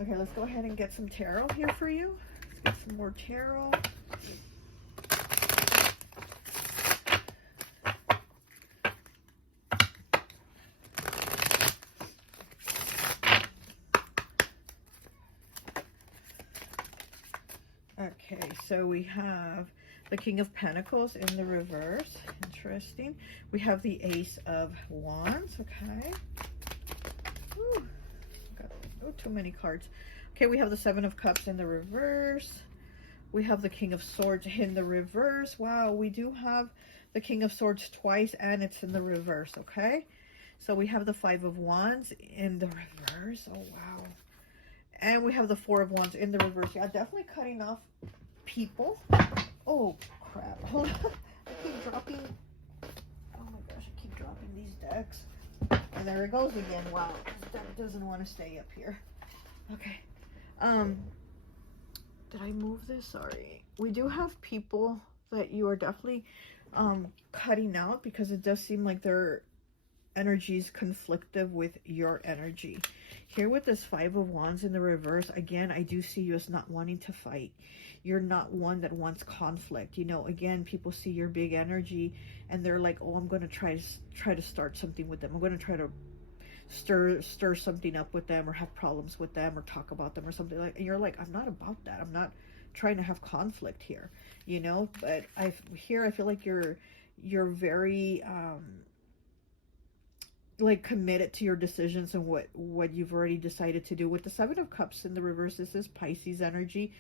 Okay, let's go ahead and get some tarot here for you. Let's get some more tarot. Okay, so we have the King of Pentacles in the reverse. Interesting. We have the Ace of Wands. Okay. Whew. Got too many cards. Okay, we have the Seven of Cups in the reverse. We have the King of Swords in the reverse. Wow, we do have the King of Swords twice, and it's in the reverse. Okay, so we have the Five of Wands in the reverse. Oh wow. And we have the Four of Wands in the reverse. Yeah, definitely cutting off people. Oh, crap. Hold on. I keep dropping. Oh, my gosh. I keep dropping these decks. And there it goes again. Wow. That doesn't want to stay up here. Okay. Did I move this? Sorry. We do have people that you are definitely cutting out, because it does seem like their energy is conflictive with your energy. Here with this Five of Wands in the reverse, again, I do see you as not wanting to fight. You're not one that wants conflict. You know, again, people see your big energy and they're like, oh, I'm going to try to start something with them. I'm going to try to stir something up with them, or have problems with them, or talk about them or something like. And you're like, I'm not about that. I'm not trying to have conflict here, you know. But I feel like you're very like committed to your decisions and what you've already decided to do. With the Seven of Cups in the reverse, this is Pisces energy.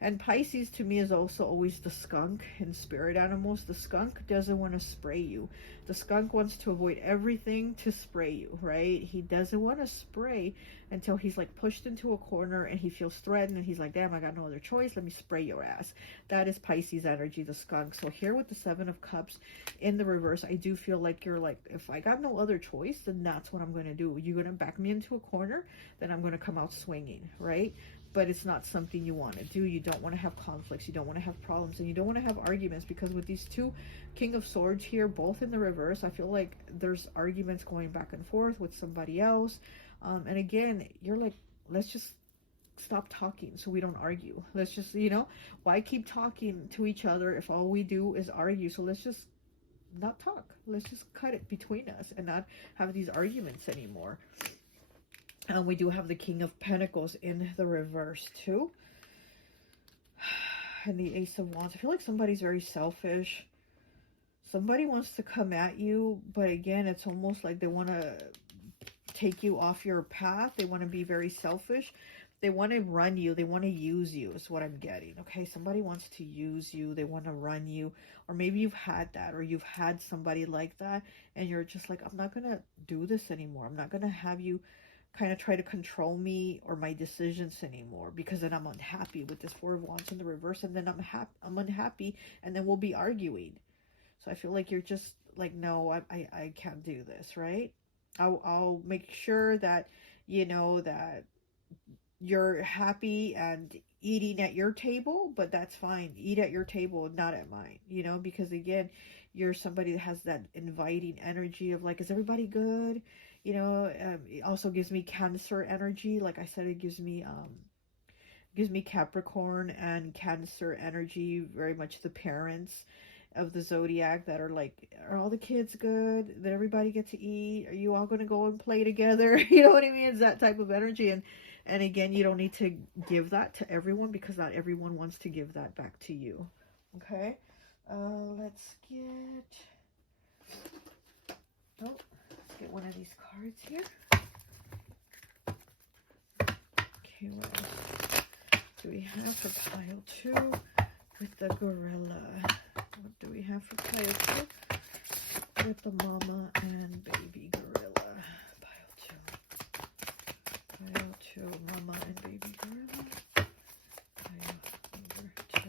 And Pisces to me is also always the skunk in spirit animals. The skunk doesn't want to spray you. The skunk wants to avoid everything to spray you, right? He doesn't want to spray until he's like pushed into a corner and he feels threatened and he's like, damn, I got no other choice. Let me spray your ass. That is Pisces energy, the skunk. So here with the Seven of Cups in the reverse, I do feel like you're like, if I got no other choice, then that's what I'm going to do. You're going to back me into a corner, then I'm going to come out swinging, right? But it's not something you want to do. You don't want to have conflicts. You don't want to have problems. And you don't want to have arguments, because with these two King of Swords here, both in the reverse, I feel like there's arguments going back and forth with somebody else. And again, you're like, let's just stop talking so we don't argue. Let's just, you know, why keep talking to each other if all we do is argue? So let's just not talk. Let's just cut it between us and not have these arguments anymore. And we do have the King of Pentacles in the reverse too. And the Ace of Wands. I feel like somebody's very selfish. Somebody wants to come at you, but again, it's almost like they want to take you off your path. They want to be very selfish. They want to run you. They want to use you is what I'm getting. Okay, somebody wants to use you. They want to run you. Or maybe you've had that, or you've had somebody like that, and you're just like, I'm not going to do this anymore. I'm not going to have you kind of try to control me or my decisions anymore, because then I'm unhappy with this Four of Wands in the reverse, and then I'm unhappy, and then we'll be arguing. So I feel like you're just like, no, I can't do this, right? I'll make sure that, you know, that you're happy and eating at your table, but that's fine. Eat at your table, not at mine, you know, because again, you're somebody that has that inviting energy of like, is everybody good? You know, it also gives me Cancer energy. Like I said, it gives me Capricorn and Cancer energy, very much the parents of the zodiac that are like, are all the kids good? Did everybody get to eat? Are you all going to go and play together? You know what I mean? It's that type of energy. And again, you don't need to give that to everyone, because not everyone wants to give that back to you. Okay. Let's get one of these cards here. Okay, what else do we have for pile 2 with the gorilla? What do we have for pile 2 with the mama and baby gorilla? Pile 2, mama and baby gorilla. Pile number 2.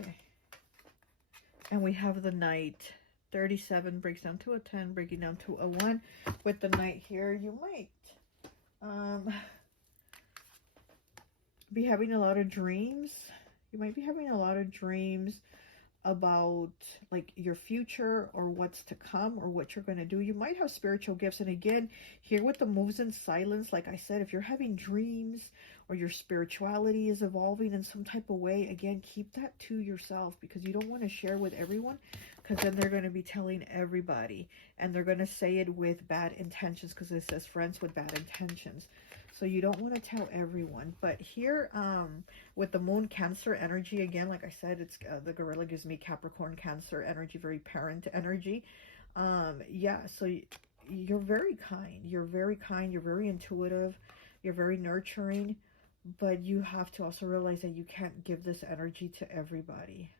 Okay. And we have the Knight. 37 breaks down to a 10, breaking down to a 1. With the Knight here, you might be having a lot of dreams. You might be having a lot of dreams about like your future or what's to come or what you're going to do. You might have spiritual gifts. And again, here with the moves in silence, like I said, if you're having dreams or your spirituality is evolving in some type of way, again, keep that to yourself, because you don't want to share with everyone, because then they're going to be telling everybody, and they're going to say it with bad intentions, because it says friends with bad intentions. So you don't want to tell everyone. But here, with the Moon Cancer energy, again, like I said, it's the gorilla gives me Capricorn Cancer energy, very parent energy. Yeah, so you're very kind. You're very kind. You're very intuitive. You're very nurturing. But you have to also realize that you can't give this energy to everybody.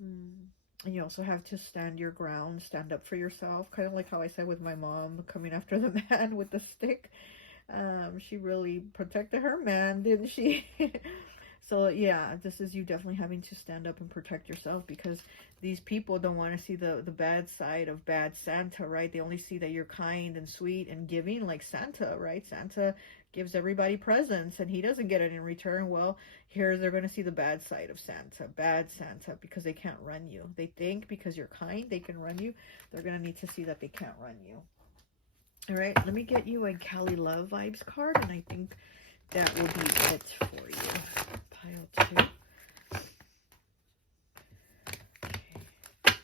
And you also have to stand your ground, stand up for yourself. Kind of like how I said with my mom coming after the man with the stick. She really protected her man, didn't she? So yeah, this is you definitely having to stand up and protect yourself, because these people don't want to see the bad side of bad Santa, right? They only see that you're kind and sweet and giving, like Santa, right? Santa gives everybody presents and he doesn't get it in return. Well, here they're going to see the bad side of Santa, bad Santa, because they can't run you. They think because you're kind, they can run you. They're going to need to see that they can't run you. All right, let me get you a Cali Love Vibes card, and I think that will be it for you. Pile 2. Okay.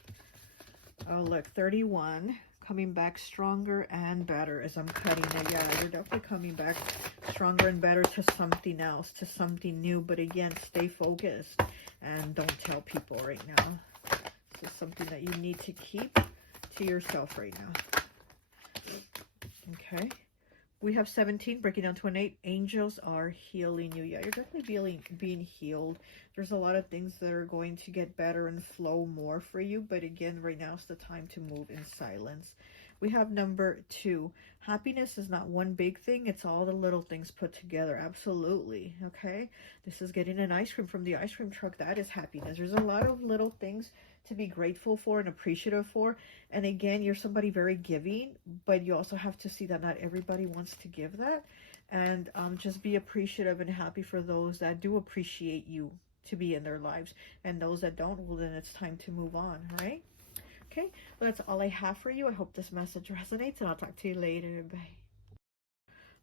Oh, look, 31. Coming back stronger and better as I'm cutting it. Yeah, you're definitely coming back stronger and better to something else, to something new. But again, stay focused and don't tell people right now. This is something that you need to keep to yourself right now. Okay. We have 17 breaking down to an 8. Angels are healing you. Yeah, you're definitely being healed. There's a lot of things that are going to get better and flow more for you. But again, right now is the time to move in silence. We have number 2. Happiness is not one big thing. It's all the little things put together. Absolutely. Okay. This is getting an ice cream from the ice cream truck. That is happiness. There's a lot of little things to be grateful for and appreciative for. And again, you're somebody very giving, but you also have to see that not everybody wants to give that. And just be appreciative and happy for those that do appreciate you to be in their lives. And those that don't, well, then it's time to move on, right? Okay, well, that's all I have for you. I hope this message resonates, and I'll talk to you later. Bye.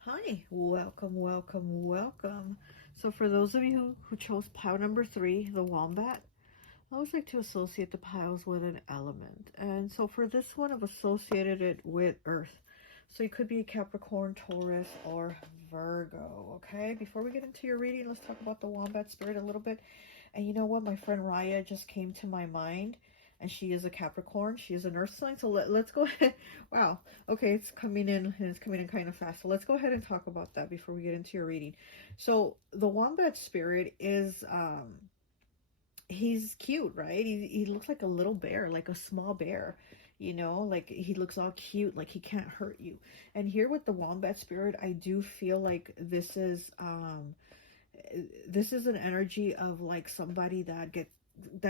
Hi, welcome, welcome, welcome So for those of you who chose pile number 3, the wombat, I always like to associate the piles with an element. And so for this one, I've associated it with Earth. So you could be Capricorn, Taurus, or Virgo, okay? Before we get into your reading, let's talk about the wombat spirit a little bit. And you know what? My friend Raya just came to my mind. And she is a Capricorn. She is an Earth sign. So let's go ahead. Wow. Okay, it's coming in. And it's coming in kind of fast. So let's go ahead and talk about that before we get into your reading. So the wombat spirit is... he's cute, right? He looks like a little bear, like a small bear, you know, like he looks all cute, like he can't hurt you. And here with the wombat spirit, I do feel like this is an energy of like somebody that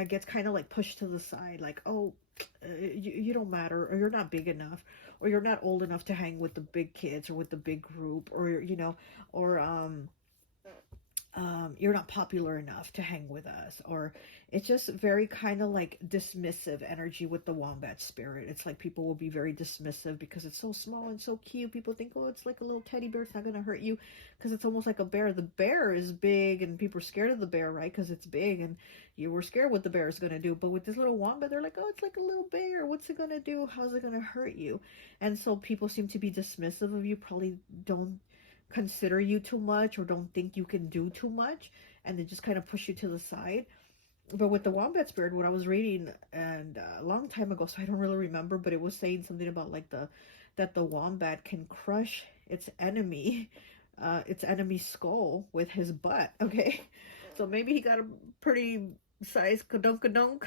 gets kind of like pushed to the side, like, oh, you don't matter, or you're not big enough, or you're not old enough to hang with the big kids or with the big group, or you know, or you're not popular enough to hang with us. Or it's just very kind of like dismissive energy with the wombat spirit. It's like people will be very dismissive because it's so small and so cute. People think, oh, it's like a little teddy bear, it's not going to hurt you, because it's almost like a bear. The bear is big and people are scared of the bear, right? Because it's big and you were scared what the bear is going to do. But with this little wombat, they're like, oh, it's like a little bear, what's it going to do, how's it going to hurt you? And so people seem to be dismissive of you, probably don't consider you too much or don't think you can do too much, and they just kind of push you to the side. But with the wombat spirit, what I was reading and a long time ago, so I don't really remember, but it was saying something about like that the wombat can crush its enemy skull with his butt. Okay, so maybe he got a pretty size kadunk.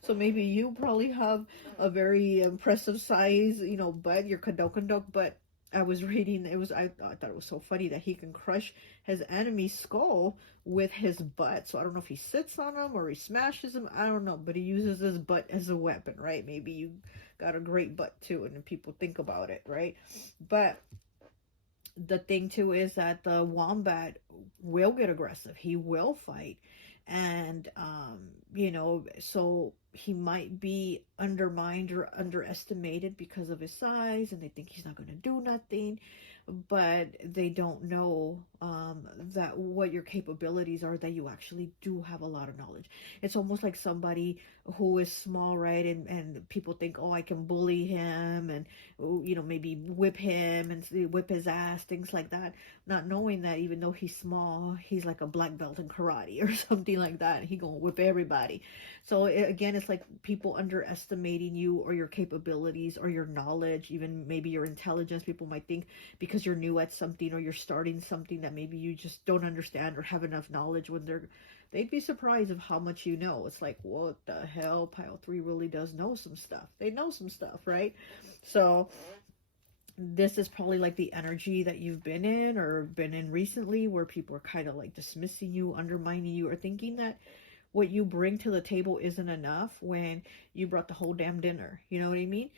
So maybe you probably have a very impressive size, you know, butt, your kadunk. But I was reading, I thought it was so funny that he can crush his enemy's skull with his butt. So I don't know if he sits on him or he smashes him, I don't know, but he uses his butt as a weapon, right? Maybe you got a great butt too, and people think about it, right? But the thing too is that the wombat will get aggressive, he will fight, and you know, so he might be undermined or underestimated because of his size, and they think he's not going to do nothing, but they don't know that what your capabilities are, that you actually do have a lot of knowledge. It's almost like somebody who is small, right, and people think, oh, I can bully him, and you know, maybe whip him and whip his ass, things like that, not knowing that even though he's small, he's like a black belt in karate or something like that, and he gonna whip everybody. So again, it's like people underestimating you or your capabilities or your knowledge, even maybe your intelligence. People might think because you're new at something or you're starting something that maybe you just don't understand or have enough knowledge, when they'd be surprised of how much you know. It's like, what the hell, pile 3 really does know some stuff. They know some stuff, right? So this is probably like the energy that you've been in or been in recently, where people are kind of like dismissing you, undermining you, or thinking that what you bring to the table isn't enough when you brought the whole damn dinner. You know what I mean?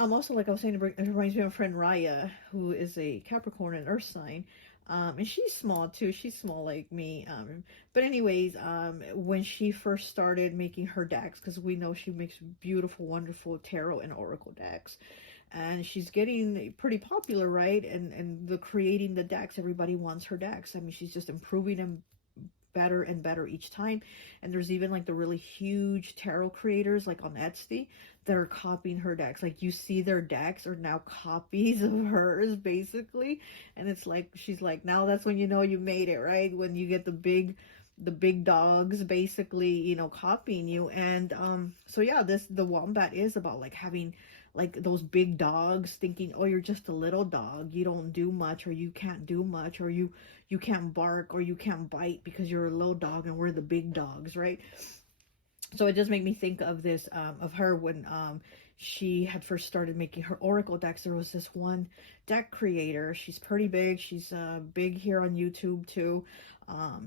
Also, like I was saying, it reminds me of my friend Raya, who is a Capricorn and Earth sign. And she's small too. She's small like me. But anyways, when she first started making her decks, because we know she makes beautiful, wonderful tarot and oracle decks, and she's getting pretty popular, right? And the creating the decks, everybody wants her decks. I mean, she's just improving them better and better each time. And there's even like the really huge tarot creators like on Etsy that are copying her decks. Like you see their decks are now copies of hers basically, and it's like, she's like, now that's when you know you made it, right? When you get the big dogs basically, you know, copying you. And so yeah, the wombat is about like having like those big dogs thinking, oh, you're just a little dog, you don't do much, or you can't do much, or you can't bark, or you can't bite because you're a little dog and we're the big dogs, right? So it just made me think of this, of her when she had first started making her oracle decks. There was this one deck creator, she's pretty big, she's big here on YouTube too.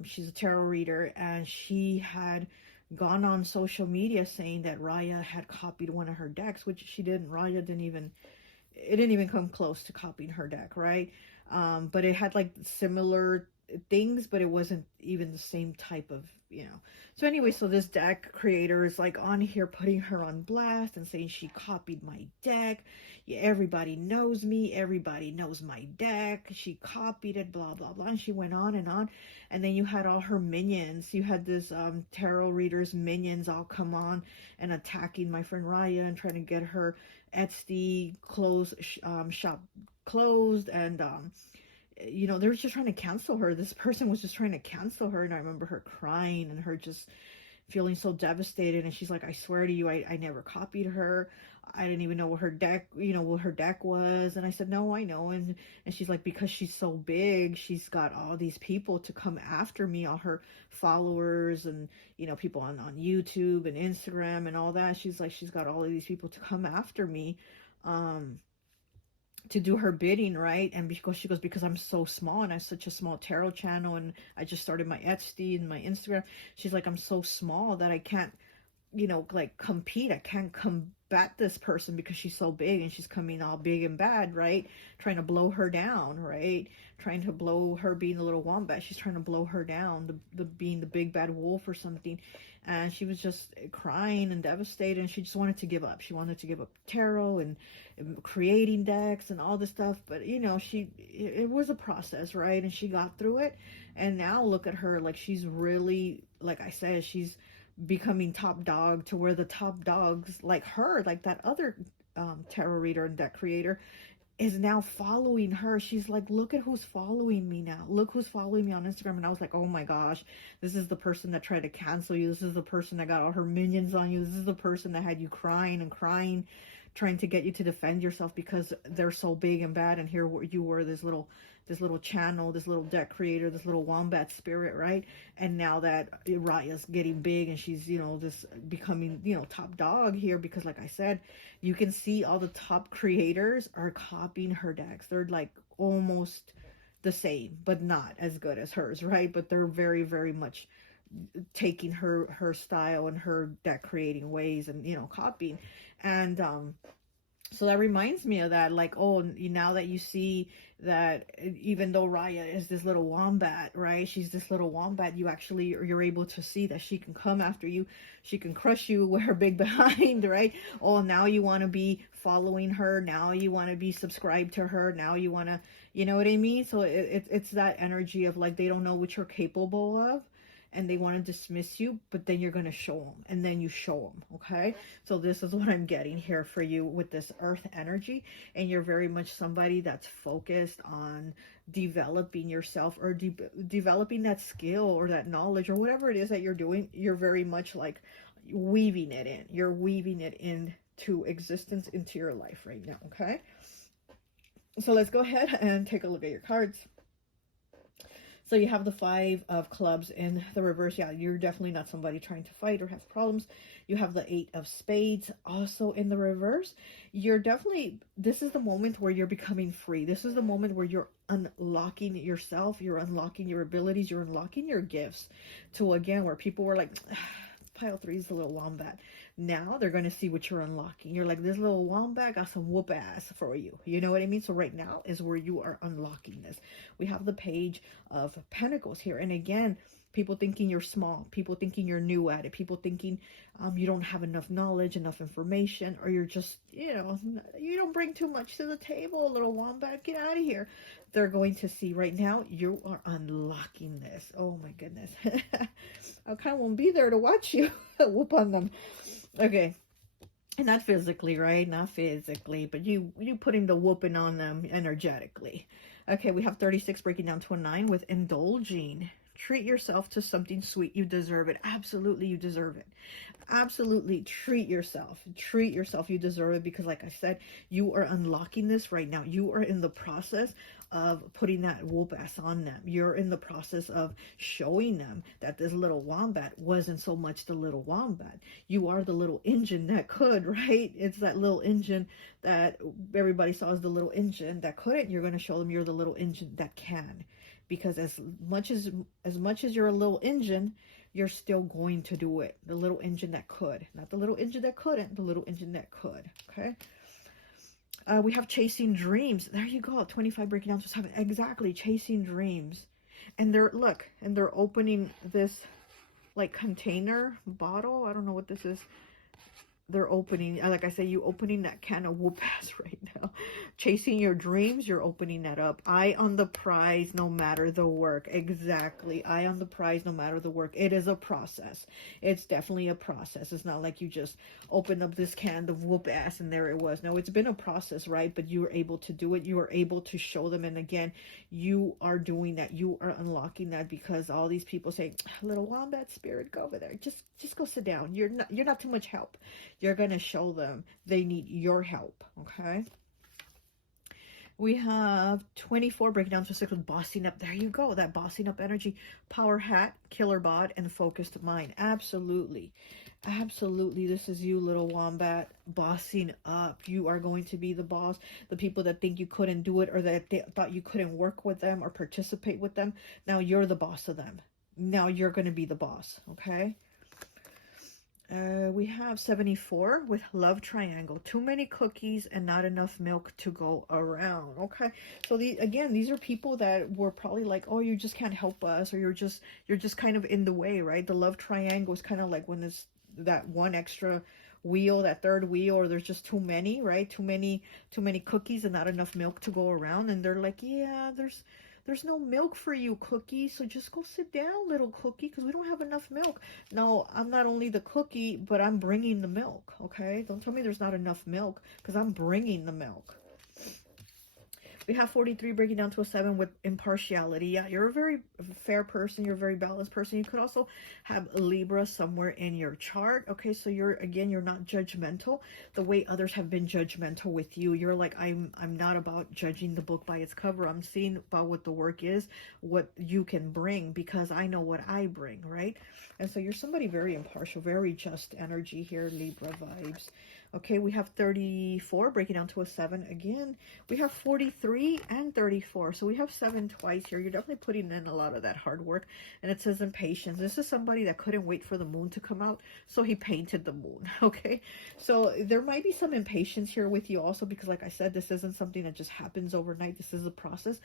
She's a tarot reader, and she had gone on social media saying that Raya had copied one of her decks, which she didn't. Raya didn't even come close to copying her deck, right? But it had like similar things, but it wasn't even the same type of, you know. So anyway, so this deck creator is like on here putting her on blast and saying she copied my deck. Yeah, everybody knows me. Everybody knows my deck. She copied it, blah, blah, blah. And she went on and on. And then you had all her minions. You had this tarot reader's minions all come on and attacking my friend Raya and trying to get her Etsy shop closed. And you know, they were just trying to cancel her. This person was just trying to cancel her. And I remember her crying and her just feeling so devastated. And she's like, I swear to you, I never copied her. I didn't even know what her deck, you know, what her deck was. And I said, no, I know. And she's like, because she's so big, she's got all these people to come after me, all her followers and, you know, people on YouTube and Instagram and all that. She's like, she's got all of these people to come after me. To do her bidding, right? And because she goes, because I'm so small and I have such a small tarot channel and I just started my Etsy and my Instagram, she's like, I'm so small that I can't, you know, like compete. I can't combat this person because she's so big and she's coming all big and bad, right? Trying to blow her down, right? Trying to blow her, being a little wombat. She's trying to blow her down, the being the big bad wolf or something. And she was just crying and devastated, and she just wanted to give up. She wanted to give up tarot and creating decks and all this stuff. But, you know, it was a process, right? And she got through it. And now look at her, like she's really, like I said, she's becoming top dog, to where the top dogs like her, like that other tarot reader and deck creator, is now following her. She's like, look at who's following me now. Look who's following me on Instagram. And I was like, oh my gosh, this is the person that tried to cancel you. This is the person that got all her minions on you. This is the person that had you crying and crying, trying to get you to defend yourself because they're so big and bad. And here you were, this little channel, this little deck creator, this little wombat spirit, right? And now that Raya's getting big and she's, you know, just becoming, you know, top dog here, because like I said, you can see all the top creators are copying her decks. They're like almost the same, but not as good as hers, right? But they're very, very much taking her style and her deck creating ways and, you know, copying. And so that reminds me of that, like, oh, now that you see that even though Raya is this little wombat, right? She's this little wombat, you're able to see that she can come after you. She can crush you with her big behind, right? Oh, now you want to be following her. Now you want to be subscribed to her. Now you want to, you know what I mean? So it's that energy of like, they don't know what you're capable of, and they want to dismiss you, but then you're going to show them, and then you show them, okay? So this is what I'm getting here for you with this earth energy, and you're very much somebody that's focused on developing yourself, or developing that skill or that knowledge or whatever it is that you're doing. You're very much like weaving it in. You're weaving it into existence, into your life right now, okay? So let's go ahead and take a look at your cards. So you have the 5 of clubs in the reverse. Yeah, you're definitely not somebody trying to fight or have problems. You have the 8 of spades also in the reverse. You're definitely, this is the moment where you're becoming free. This is the moment where you're unlocking yourself. You're unlocking your abilities. You're unlocking your gifts to, again, where people were like, pile 3 is the little wombat. Now they're going to see what you're unlocking. You're like, this little wombat got some whoop ass for you. You know what I mean? So right now is where you are unlocking this. We have the Page of Pentacles here. And again, people thinking you're small. People thinking you're new at it. People thinking you don't have enough knowledge, enough information, or you're just, you know, you don't bring too much to the table, little wombat. Get out of here. They're going to see right now you are unlocking this. Oh my goodness. I kind of won't be there to watch you whoop on them. Okay, and not physically, right? Not physically, but you putting the whooping on them energetically. Okay, we have 36 breaking down to a 9 with indulging. Treat yourself to something sweet. You deserve it. Absolutely, you deserve it. Absolutely, treat yourself. Treat yourself. You deserve it, because like I said, you are unlocking this right now. You are in the process of putting that whoop ass on them. You're in the process of showing them that this little wombat wasn't so much the little wombat. You are the little engine that could, right? It's that little engine that everybody saw as the little engine that couldn't. You're going to show them you're the little engine that can. Because as much as you're a little engine, you're still going to do it. The little engine that could. Not the little engine that couldn't, the little engine that could. Okay? We have chasing dreams. There you go. 25 breaking down. Just have exactly chasing dreams. And they're opening this like container bottle. I don't know what this is. They're opening, like I say, you opening that can of whoop ass right now. Chasing your dreams, you're opening that up. Eye on the prize, no matter the work. Exactly. Eye on the prize, no matter the work. It is a process. It's definitely a process. It's not like you just open up this can of whoop ass and there it was. No, it's been a process, right? But you were able to do it. You were able to show them. And again, you are doing that. You are unlocking that, because all these people say, little wombat spirit, go over there. Just go sit down. You're not too much help. You're going to show them they need your help, okay? We have 24 breaking down to 6 with bossing up. There you go. That bossing up energy. Power hat, killer bod, and focused mind. Absolutely. Absolutely. This is you, little wombat. Bossing up. You are going to be the boss. The people that think you couldn't do it, or that they thought you couldn't work with them or participate with them, now you're the boss of them. Now you're going to be the boss, okay? We have 74 with love triangle. Too many cookies and not enough milk to go around. Okay, so these are people that were probably like, oh, you just can't help us, or you're just kind of in the way, right? The love triangle is kind of like when there's that one extra wheel, that third wheel, or there's just too many, right? Too many cookies and not enough milk to go around, and they're like, yeah, there's no milk for you, Cookie, so just go sit down, little Cookie, because we don't have enough milk. No, I'm not only the cookie, but I'm bringing the milk, okay? Don't tell me there's not enough milk, because I'm bringing the milk. We have 43 breaking down to a 7 with impartiality. Yeah, you're a very fair person. You're a very balanced person. You could also have Libra somewhere in your chart. Okay, so you're not judgmental the way others have been judgmental with you. You're like, I'm not about judging the book by its cover. I'm seeing about what the work is, what you can bring, because I know what I bring, right? And so you're somebody very impartial, very just energy here, Libra vibes. Okay, we have 34 breaking down to a 7 again. We have 43 and 34. So we have 7 twice here. You're definitely putting in a lot of that hard work. And it says impatience. This is somebody that couldn't wait for the moon to come out, so he painted the moon. Okay, so there might be some impatience here with you also, because like I said, this isn't something that just happens overnight. This is a process,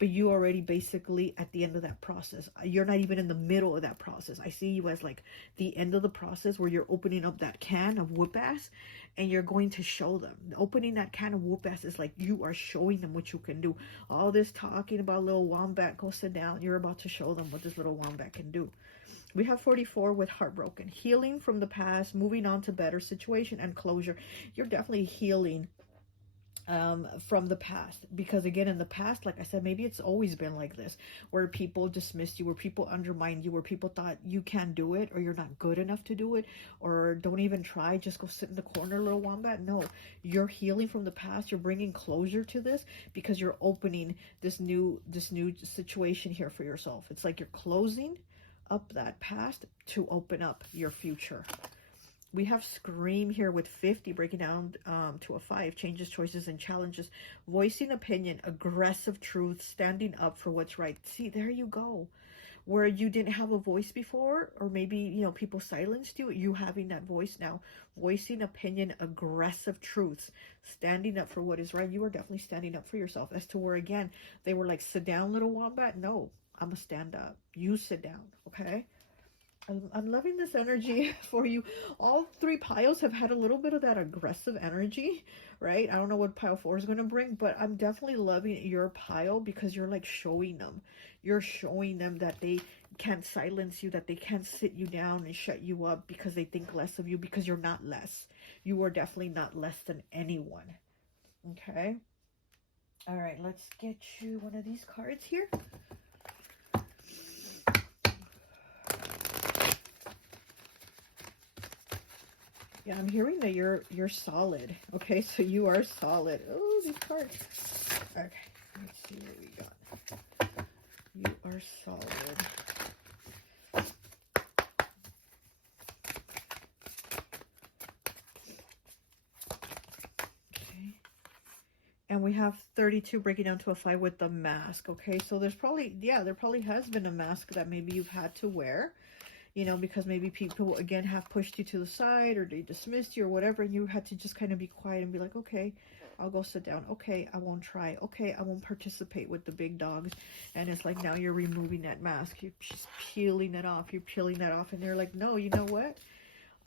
but you already basically at the end of that process. You're not even in the middle of that process. I see you as like the end of the process, where you're opening up that can of whoop ass, and you're going to show them. Opening that can of whoop ass is like you are showing them what you can do. All this talking about little wombat, go sit down. You're about to show them what this little wombat can do. We have 44 with heartbroken. Healing from the past, moving on to better situation and closure. You're definitely healing from the past, because again, in the past, like I said, maybe it's always been like this, where people dismissed you, where people undermined you, where people thought you can't do it, or you're not good enough to do it, or don't even try, just go sit in the corner, little wombat. No, you're healing from the past. You're bringing closure to this, because you're opening this new situation here for yourself. It's like you're closing up that past to open up your future. We have Scream here with 50 breaking down to a 5. Changes, choices, and challenges. Voicing opinion, aggressive truth, standing up for what's right. See, there you go. Where you didn't have a voice before, or maybe, you know, people silenced you, you having that voice now. Voicing opinion, aggressive truths, standing up for what is right. You are definitely standing up for yourself. As to where, again, they were like, sit down, little wombat. No, I'm going to stand up. You sit down, okay? I'm loving this energy for you. All 3 piles have had a little bit of that aggressive energy, right? I don't know what pile 4 is going to bring, but I'm definitely loving your pile, because you're like showing them. You're showing them that they can't silence you, that they can't sit you down and shut you up because they think less of you, because you're not less. You are definitely not less than anyone. Okay? All right, let's get you one of these cards here. Yeah, I'm hearing that you're solid. Okay, so you are solid. Oh, these cards. Okay, let's see what we got. You are solid. Okay. And we have 32 breaking down to a 5 with the mask. Okay, so there's probably, yeah, there probably has been a mask that maybe you've had to wear. you know, because maybe people again have pushed you to the side or they dismissed you or whatever, and you had to just kind of be quiet and be like, okay, I'll go sit down. Okay, I won't try. Okay, I won't participate with the big dogs. And it's like now you're removing that mask. You're just peeling it off. You're peeling that off. And you're like, no, you know what?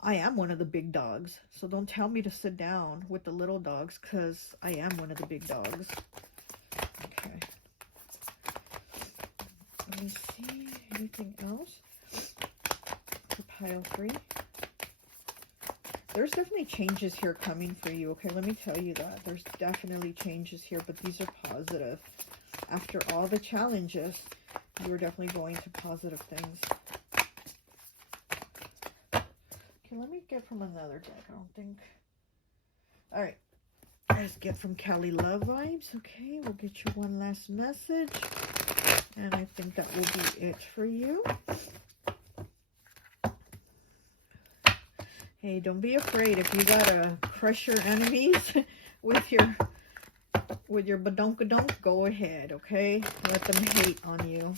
I am one of the big dogs. So don't tell me to sit down with the little dogs, because I am one of the big dogs. Okay. Let me see. Anything else? For pile 3. There's definitely changes here coming for you. Okay, let me tell you that. There's definitely changes here, but these are positive. After all the challenges, you are definitely going to positive things. Okay, let me get from another deck. I don't think... All right. Let's get from Cali Love Vibes. Okay, we'll get you one last message. And I think that will be it for you. Hey, don't be afraid if you gotta crush your enemies with your badonkadonk, go ahead, okay? Let them hate on you.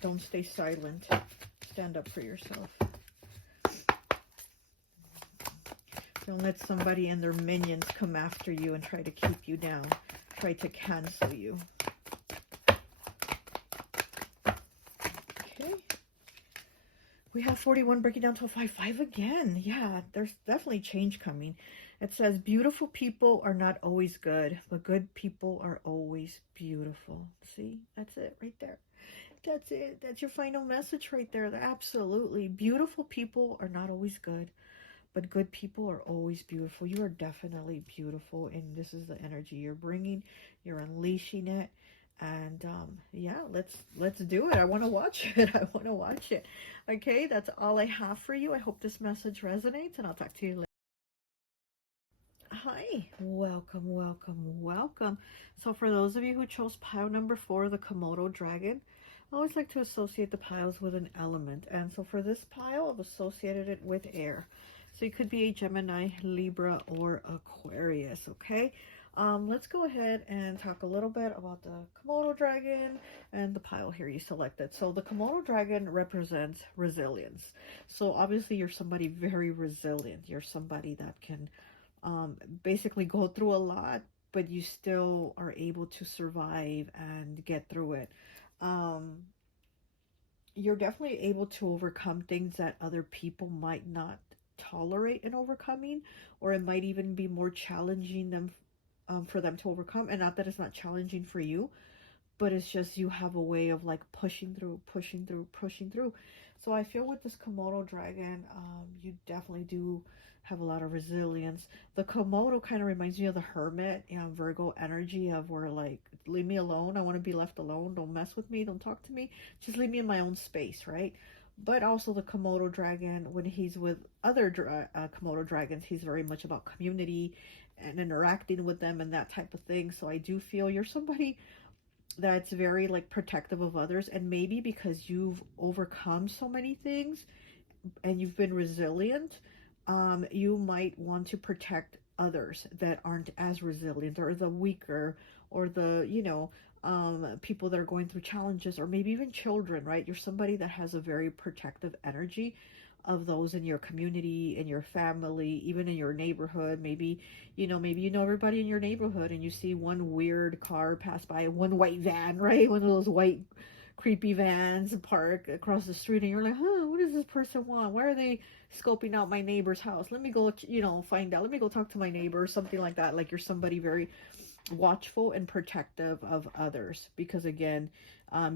Don't stay silent. Stand up for yourself. Don't let somebody and their minions come after you and try to keep you down. Try to cancel you. Okay. We have 41 breaking down to a 5-5 again. Yeah, there's definitely change coming. It says, beautiful people are not always good, but good people are always beautiful. See, that's it right there. That's it. That's your final message right there. Absolutely. Beautiful people are not always good, but good people are always beautiful. You are definitely beautiful, and this is the energy you're bringing. You're unleashing it. And yeah, let's do it. I want to watch it. I want to watch it. Okay, that's all I have for you. I hope this message resonates, and I'll talk to you later. Hi, welcome, welcome, welcome. So for those of you who chose pile number 4, the Komodo dragon, I always like to associate the piles with an element. And so for this pile, I've associated it with air. So you could be a Gemini, Libra, or Aquarius, okay? Let's go ahead and talk a little bit about the Komodo dragon and the pile here you selected. So the Komodo dragon represents resilience. So obviously you're somebody very resilient. You're somebody that can basically go through a lot, but you still are able to survive and get through it. You're definitely able to overcome things that other people might not tolerate in overcoming, or it might even be more challenging them for them to overcome. And not that it's not challenging for you, but it's just you have a way of like pushing through, pushing through, pushing through. So I feel with this Komodo dragon, you definitely do have a lot of resilience. The Komodo kind of reminds me of the Hermit and Virgo energy of where like, leave me alone. I want to be left alone. Don't mess with me. Don't talk to me. Just leave me in my own space, right? But also the Komodo dragon, when he's with other Komodo dragons, he's very much about community and interacting with them and that type of thing. So I do feel you're somebody that's very like protective of others, and maybe because you've overcome so many things and you've been resilient, you might want to protect others that aren't as resilient, or the weaker, or the, you know, people that are going through challenges, or maybe even children, right? You're somebody that has a very protective energy of those in your community, in your family, even in your neighborhood. Maybe you know everybody in your neighborhood, and you see one weird car pass by, one white van, right? One of those white creepy vans park across the street, and you're like, huh, what does this person want? Why are they scoping out my neighbor's house? Let me go, you know, find out. Let me go talk to my neighbor, something like that. Like you're somebody very watchful and protective of others, because again,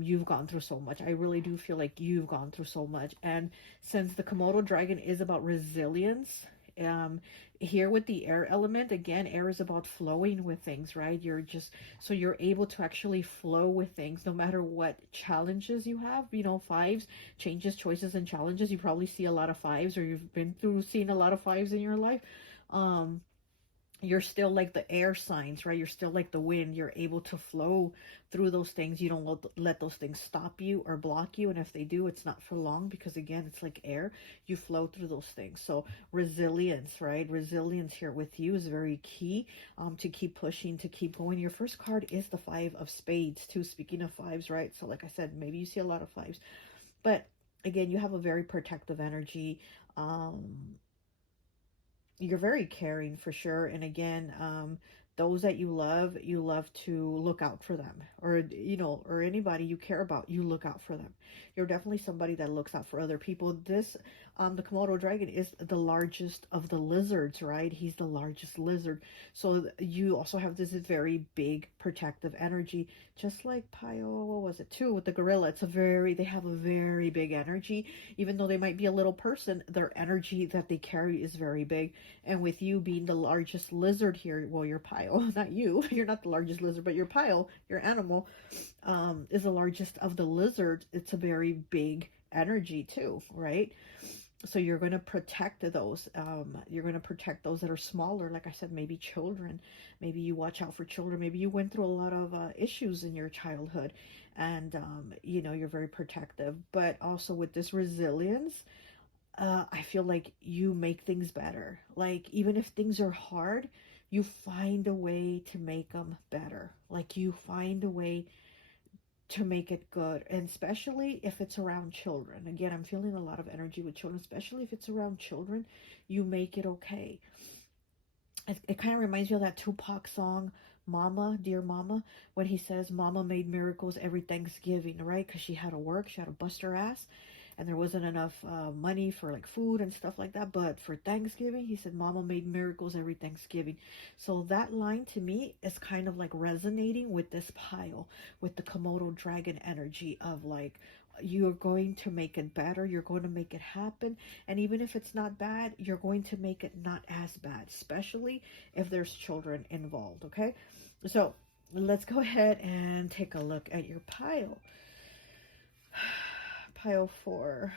you've gone through so much. I really do feel like you've gone through so much. And since the Komodo dragon is about resilience, here with the air element, again, air is about flowing with things, right? You're able to actually flow with things no matter what challenges you have. You know, 5s, changes, choices, and challenges. You probably see a lot of 5s, or you've been through seeing a lot of 5s in your life. you're still like the air signs, right? You're still like the wind. You're able to flow through those things. You don't let those things stop you or block you. And if they do, it's not for long, because again, it's like air. You flow through those things. So resilience, right? Resilience here with you is very key, to keep pushing, to keep going. Your first card is the 5 of Spades too. Speaking of fives, right? So like I said, maybe you see a lot of fives, but again, you have a very protective energy. You're very caring for sure. And again, those that you love to look out for them, or you know, or anybody you care about, you look out for them. You're definitely somebody that looks out for other people. This the Komodo dragon is the largest of the lizards, right? He's the largest lizard. So you also have this very big protective energy, just like Pio, what was it too, with the gorilla. It's a very, they have a very big energy. Even though they might be a little person, their energy that they carry is very big. And with you being the largest lizard here, well, your Pio, not you, you're not the largest lizard, but your Pio, your animal, is the largest of the lizards. It's a very big energy too, right? So you're going to protect those. You're going to protect those that are smaller. Like I said, maybe children. Maybe you watch out for children. Maybe you went through a lot of issues in your childhood, and you know, you're very protective. But also with this resilience, I feel like you make things better. Like even if things are hard, you find a way to make them better. Like you find a way to make it good, and especially if it's around children. Again, I'm feeling a lot of energy with children, especially if it's around children. You make it okay. It kind of reminds me of that Tupac song, Mama, Dear Mama, when he says Mama made miracles every Thanksgiving, right? Because she had to work, she had to bust her ass, and there wasn't enough money for like food and stuff like that. But for Thanksgiving, he said Mama made miracles every Thanksgiving. So that line to me is kind of like resonating with this pile, with the Komodo dragon energy of like, you're going to make it better, you're going to make it happen. And even if it's not bad, you're going to make it not as bad, especially if there's children involved. Okay, so let's go ahead and take a look at your pile. Pile 4.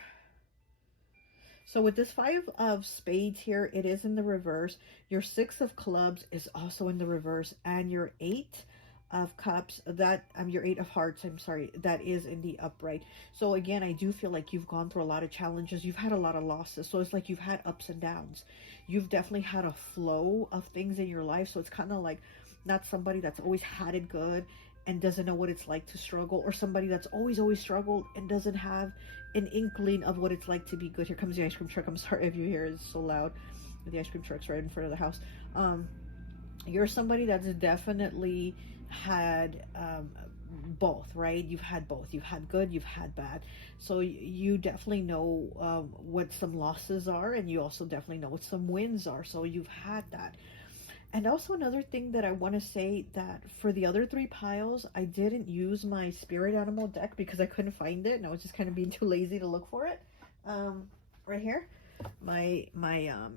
So with this 5 of Spades here, it is in the reverse. Your 6 of Clubs is also in the reverse, and your 8 of Cups, that your 8 of Hearts, I'm sorry, that is in the upright. So again, I do feel like you've gone through a lot of challenges. You've had a lot of losses. So it's like you've had ups and downs. You've definitely had a flow of things in your life. So it's kind of like not somebody that's always had it good and doesn't know what it's like to struggle, or somebody that's always struggled and doesn't have an inkling of what it's like to be good. Here comes the ice cream truck. I'm sorry if you hear it's so loud. The ice cream truck's right in front of the house. You're somebody that's definitely had both, right? You've had both. You've had good, you've had bad. So you definitely know what some losses are, and you also definitely know what some wins are. So you've had that. And also another thing that I want to say, that for the other 3 piles, I didn't use my Spirit Animal deck because I couldn't find it, and I was just kind of being too lazy to look for it. Right here, my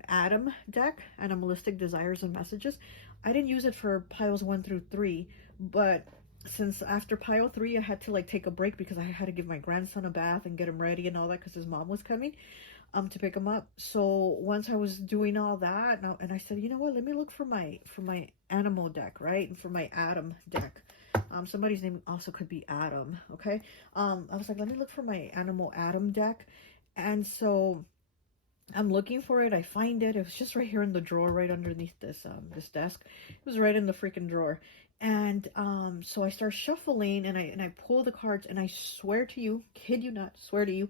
Adam deck, Animalistic Desires and Messages. I didn't use it for piles 1 through 3, but since after pile 3, I had to like take a break because I had to give my grandson a bath and get him ready and all that because his mom was coming to pick him up. So once I was doing all that, and I said, you know what, let me look for my animal deck, right? And for my Adam deck. Somebody's name also could be Adam, okay? I was like, let me look for my animal Adam deck. And so I'm looking for it. I find it. It was just right here in the drawer, right underneath this this desk. It was right in the freaking drawer. And so I start shuffling, and I pull the cards, and I swear to you, kid you not, swear to you,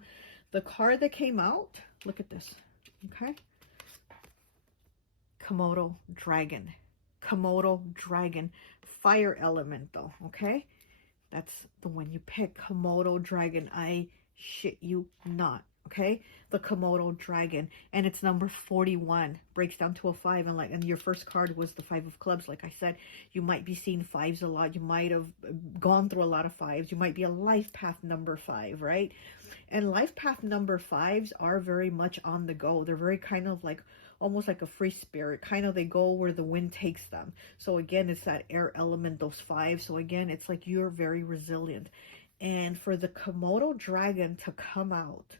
the card that came out, look at this, okay? Komodo dragon. Komodo dragon. Fire elemental, okay? That's the one you pick. Komodo dragon. I shit you not, okay? The Komodo dragon. And it's number 41. Breaks down to a 5. And your first card was the 5 of Clubs. Like I said, you might be seeing 5s a lot. You might have gone through a lot of 5s. You might be a life path number 5, right? And life path number 5s are very much on the go. They're very kind of like, almost like a free spirit. Kind of they go where the wind takes them. So again, it's that air element, those 5s. So again, it's like you're very resilient. And for the Komodo dragon to come out,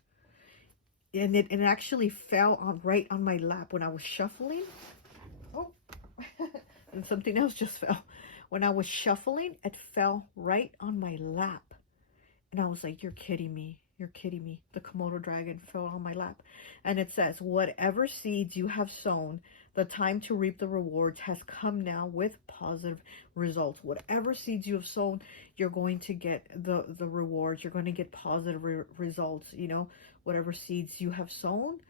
and it actually fell on right on my lap when I was shuffling. Oh, And something else just fell. When I was shuffling, it fell right on my lap. And I was like, you're kidding me. You're kidding me. The Komodo dragon fell on my lap. And it says, whatever seeds you have sown, the time to reap the rewards has come now with positive results. Whatever seeds you have sown, you're going to get the rewards. You're going to get positive results. You know, whatever seeds you have sown,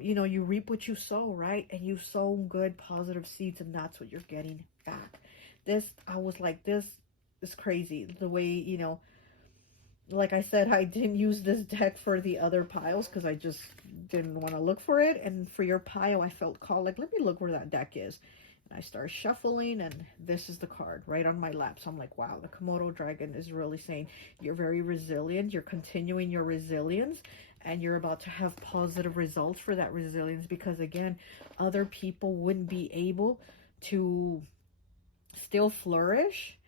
you know, you reap what you sow, right? And you've sown good, positive seeds, and that's what you're getting back. This, I was like, this is crazy. The way, you know, like I said, I didn't use this deck for the other piles because I just didn't want to look for it. And for your pile, I felt called, like, let me look where that deck is. And I started shuffling, and this is the card right on my lap. So I'm like, wow, the Komodo dragon is really saying you're very resilient. You're continuing your resilience, and you're about to have positive results for that resilience, because, again, other people wouldn't be able to still flourish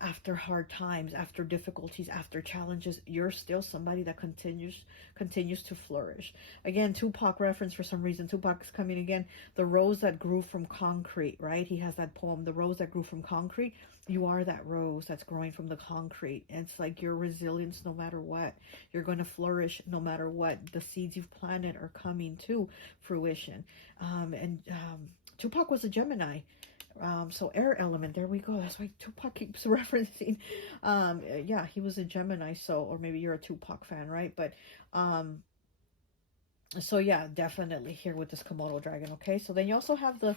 after hard times, after difficulties, after challenges. You're still somebody that continues to flourish. Again, Tupac reference for some reason. Tupac's coming again. The rose that grew from concrete, right? He has that poem, the rose that grew from concrete. You are that rose that's growing from the concrete. And it's like your resilience, no matter what. You're going to flourish no matter what. The seeds you've planted are coming to fruition. Tupac was a Gemini. So air element, there we go. That's why Tupac keeps referencing. Yeah, he was a Gemini, so, or maybe you're a Tupac fan, right? But so yeah, definitely here with this Komodo dragon. Okay, so then you also have the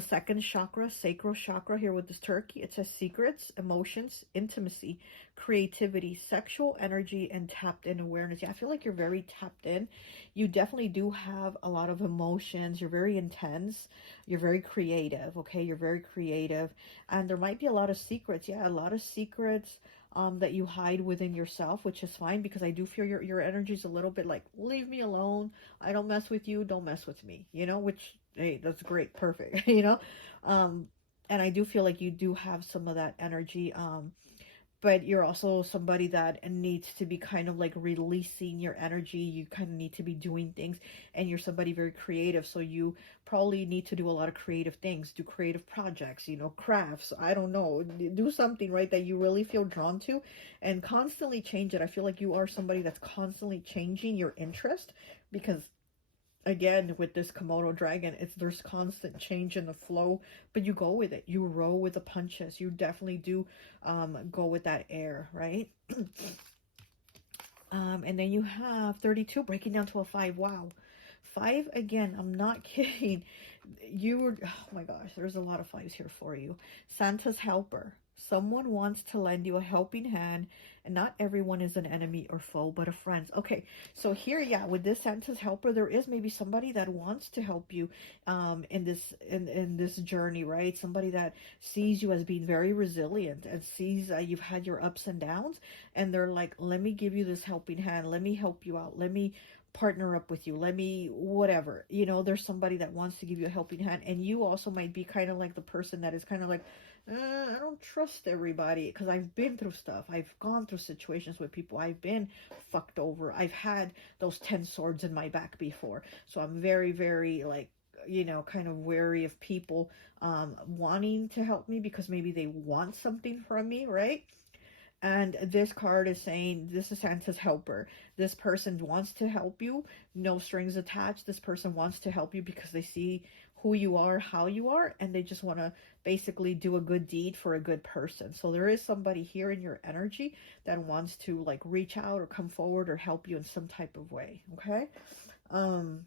second chakra, sacral chakra, here with this turkey. It says secrets, emotions, intimacy, creativity, sexual energy, and tapped in awareness. Yeah, I feel like you're very tapped in. You definitely do have a lot of emotions. You're very intense. You're very creative. Okay, you're very creative, and there might be a lot of secrets. Yeah, a lot of secrets that you hide within yourself, which is fine, because I do feel your energy is a little bit like, leave me alone. I don't mess with you. Don't mess with me. You know, which, hey, that's great. Perfect. You know, and I do feel like you do have some of that energy. But you're also somebody that needs to be kind of like releasing your energy. You kind of need to be doing things, and you're somebody very creative. So you probably need to do a lot of creative things, do creative projects, you know, crafts. I don't know, do something, right, that you really feel drawn to, and constantly change it. I feel like you are somebody that's constantly changing your interest, because again, with this Komodo dragon, there's constant change in the flow, but you go with it. You roll with the punches. You definitely do go with that air, right? And then you have 32 breaking down to a 5. Wow. 5, again, I'm not kidding. You were, oh my gosh, there's a lot of 5s here for you. Santa's helper. Someone wants to lend you a helping hand, and not everyone is an enemy or foe, but a friend. Okay, so here, yeah, with this Santa's helper, there is maybe somebody that wants to help you in this journey, right? Somebody that sees you as being very resilient and sees you've had your ups and downs, and they're like, let me give you this helping hand. Let me help you out. Let me partner up with you. Let me whatever. You know, there's somebody that wants to give you a helping hand, and you also might be kind of like the person that is kind of like, I don't trust everybody, because I've been through stuff. I've gone through situations with people. I've been fucked over. I've had those 10 swords in my back before. So I'm very, very, like, you know, kind of wary of people wanting to help me because maybe they want something from me, right? And this card is saying, this is Santa's helper. This person wants to help you. No strings attached. This person wants to help you because they see who you are, how you are, and they just want to basically do a good deed for a good person. So there is somebody here in your energy that wants to like reach out or come forward or help you in some type of way. Okay. So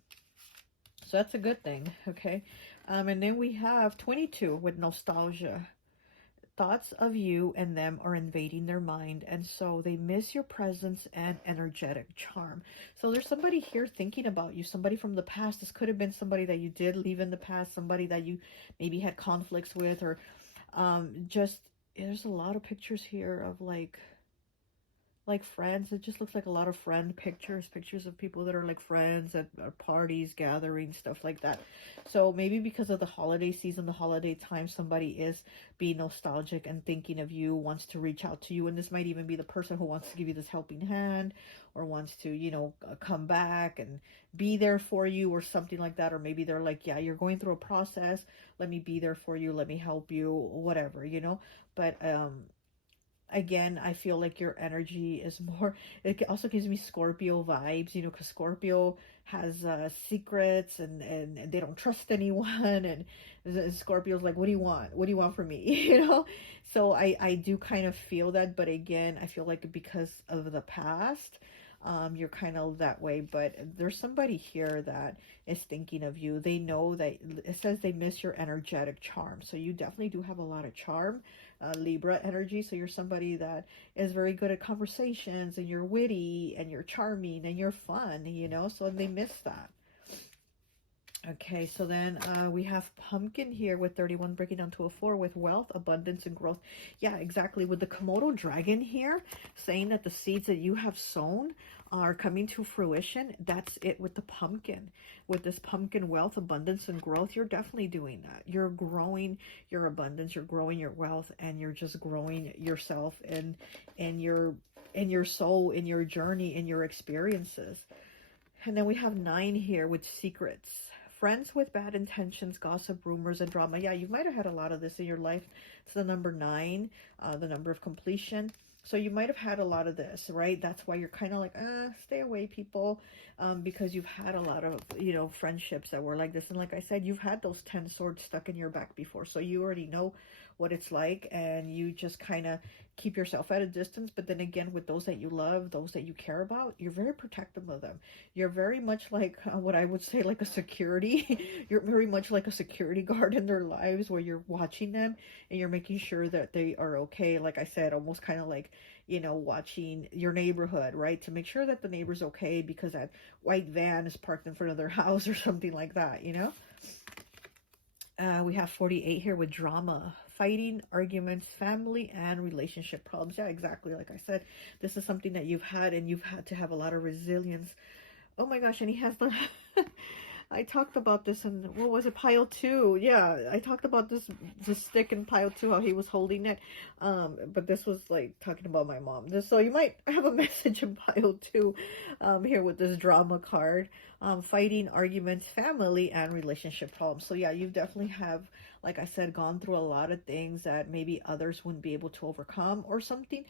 that's a good thing. Okay. And then we have 22 with nostalgia. Thoughts of you and them are invading their mind, and so they miss your presence and energetic charm. So there's somebody here thinking about you, somebody from the past. This could have been somebody that you did leave in the past, somebody that you maybe had conflicts with, or just, there's a lot of pictures here of like like friends. It just looks like a lot of friend pictures, pictures of people that are like friends at parties, gatherings, stuff like that. So maybe because of the holiday season, the holiday time, somebody is being nostalgic and thinking of you, wants to reach out to you. And this might even be the person who wants to give you this helping hand, or wants to, you know, come back and be there for you or something like that. Or maybe they're like, yeah, you're going through a process. Let me be there for you. Let me help you, whatever, you know. But again, I feel like your energy is more, it also gives me Scorpio vibes, you know, because Scorpio has secrets, and they don't trust anyone, and Scorpio's like, what do you want? What do you want from me? You know? So I do kind of feel that, but again, I feel like because of the past, you're kind of that way. But there's somebody here that is thinking of you. They know that it says they miss your energetic charm. So you definitely do have a lot of charm, Libra energy. So you're somebody that is very good at conversations, and you're witty, and you're charming, and you're fun, you know, so they miss that. Okay, so then we have pumpkin here with 31 breaking down to a 4 with wealth, abundance, and growth. Yeah, exactly. With the Komodo dragon here saying that the seeds that you have sown are coming to fruition. That's it with the pumpkin. With this pumpkin wealth, abundance, and growth, you're definitely doing that. You're growing your abundance, you're growing your wealth, and you're just growing yourself and your soul, in your journey, in your experiences. And then we have 9 here with secrets. Friends with bad intentions, gossip, rumors, and drama. Yeah, you might have had a lot of this in your life. It's the number 9, the number of completion. So you might have had a lot of this, right? That's why you're kind of like, stay away, people, because you've had a lot of, you know, friendships that were like this. And like I said, you've had those 10 swords stuck in your back before. So you already know what it's like, and you just kind of keep yourself at a distance. But then again, with those that you love, those that you care about, you're very protective of them. You're very much like what I would say, like a security. You're very much like a security guard in their lives, where you're watching them and you're making sure that they are okay. Like I said, almost kind of like, you know, watching your neighborhood, right? To make sure that the neighbor's okay because that white van is parked in front of their house or something like that, you know? We have 48 here with drama, fighting, arguments, family, and relationship problems. Yeah, exactly. Like I said, this is something that you've had, and you've had to have a lot of resilience. Oh my gosh, and he has the... I talked about this in, what was it, pile 2? Yeah, I talked about this stick in pile 2, how he was holding it. But this was like talking about my mom. So you might have a message in pile 2 here with this drama card. Fighting, arguments, family, and relationship problems. So yeah, you definitely have, like I said, gone through a lot of things that maybe others wouldn't be able to overcome, or something.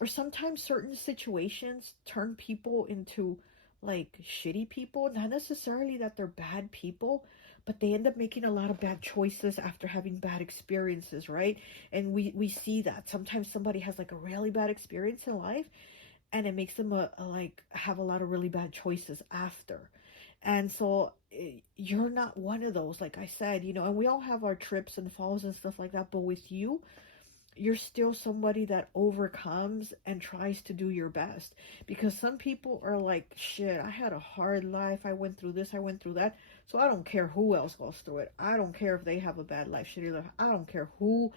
Or sometimes certain situations turn people into like shitty people. Not necessarily that they're bad people, but they end up making a lot of bad choices after having bad experiences, right? And we see that sometimes somebody has like a really bad experience in life, and it makes them like have a lot of really bad choices after. And so you're not one of those, like I said, you know. And we all have our trips and falls and stuff like that, but with you, you're still somebody that overcomes and tries to do your best. Because some people are like, shit, I had a hard life, I went through this, I went through that, so I don't care who else goes through it. I don't care if they have a bad life, shitty life. I don't care who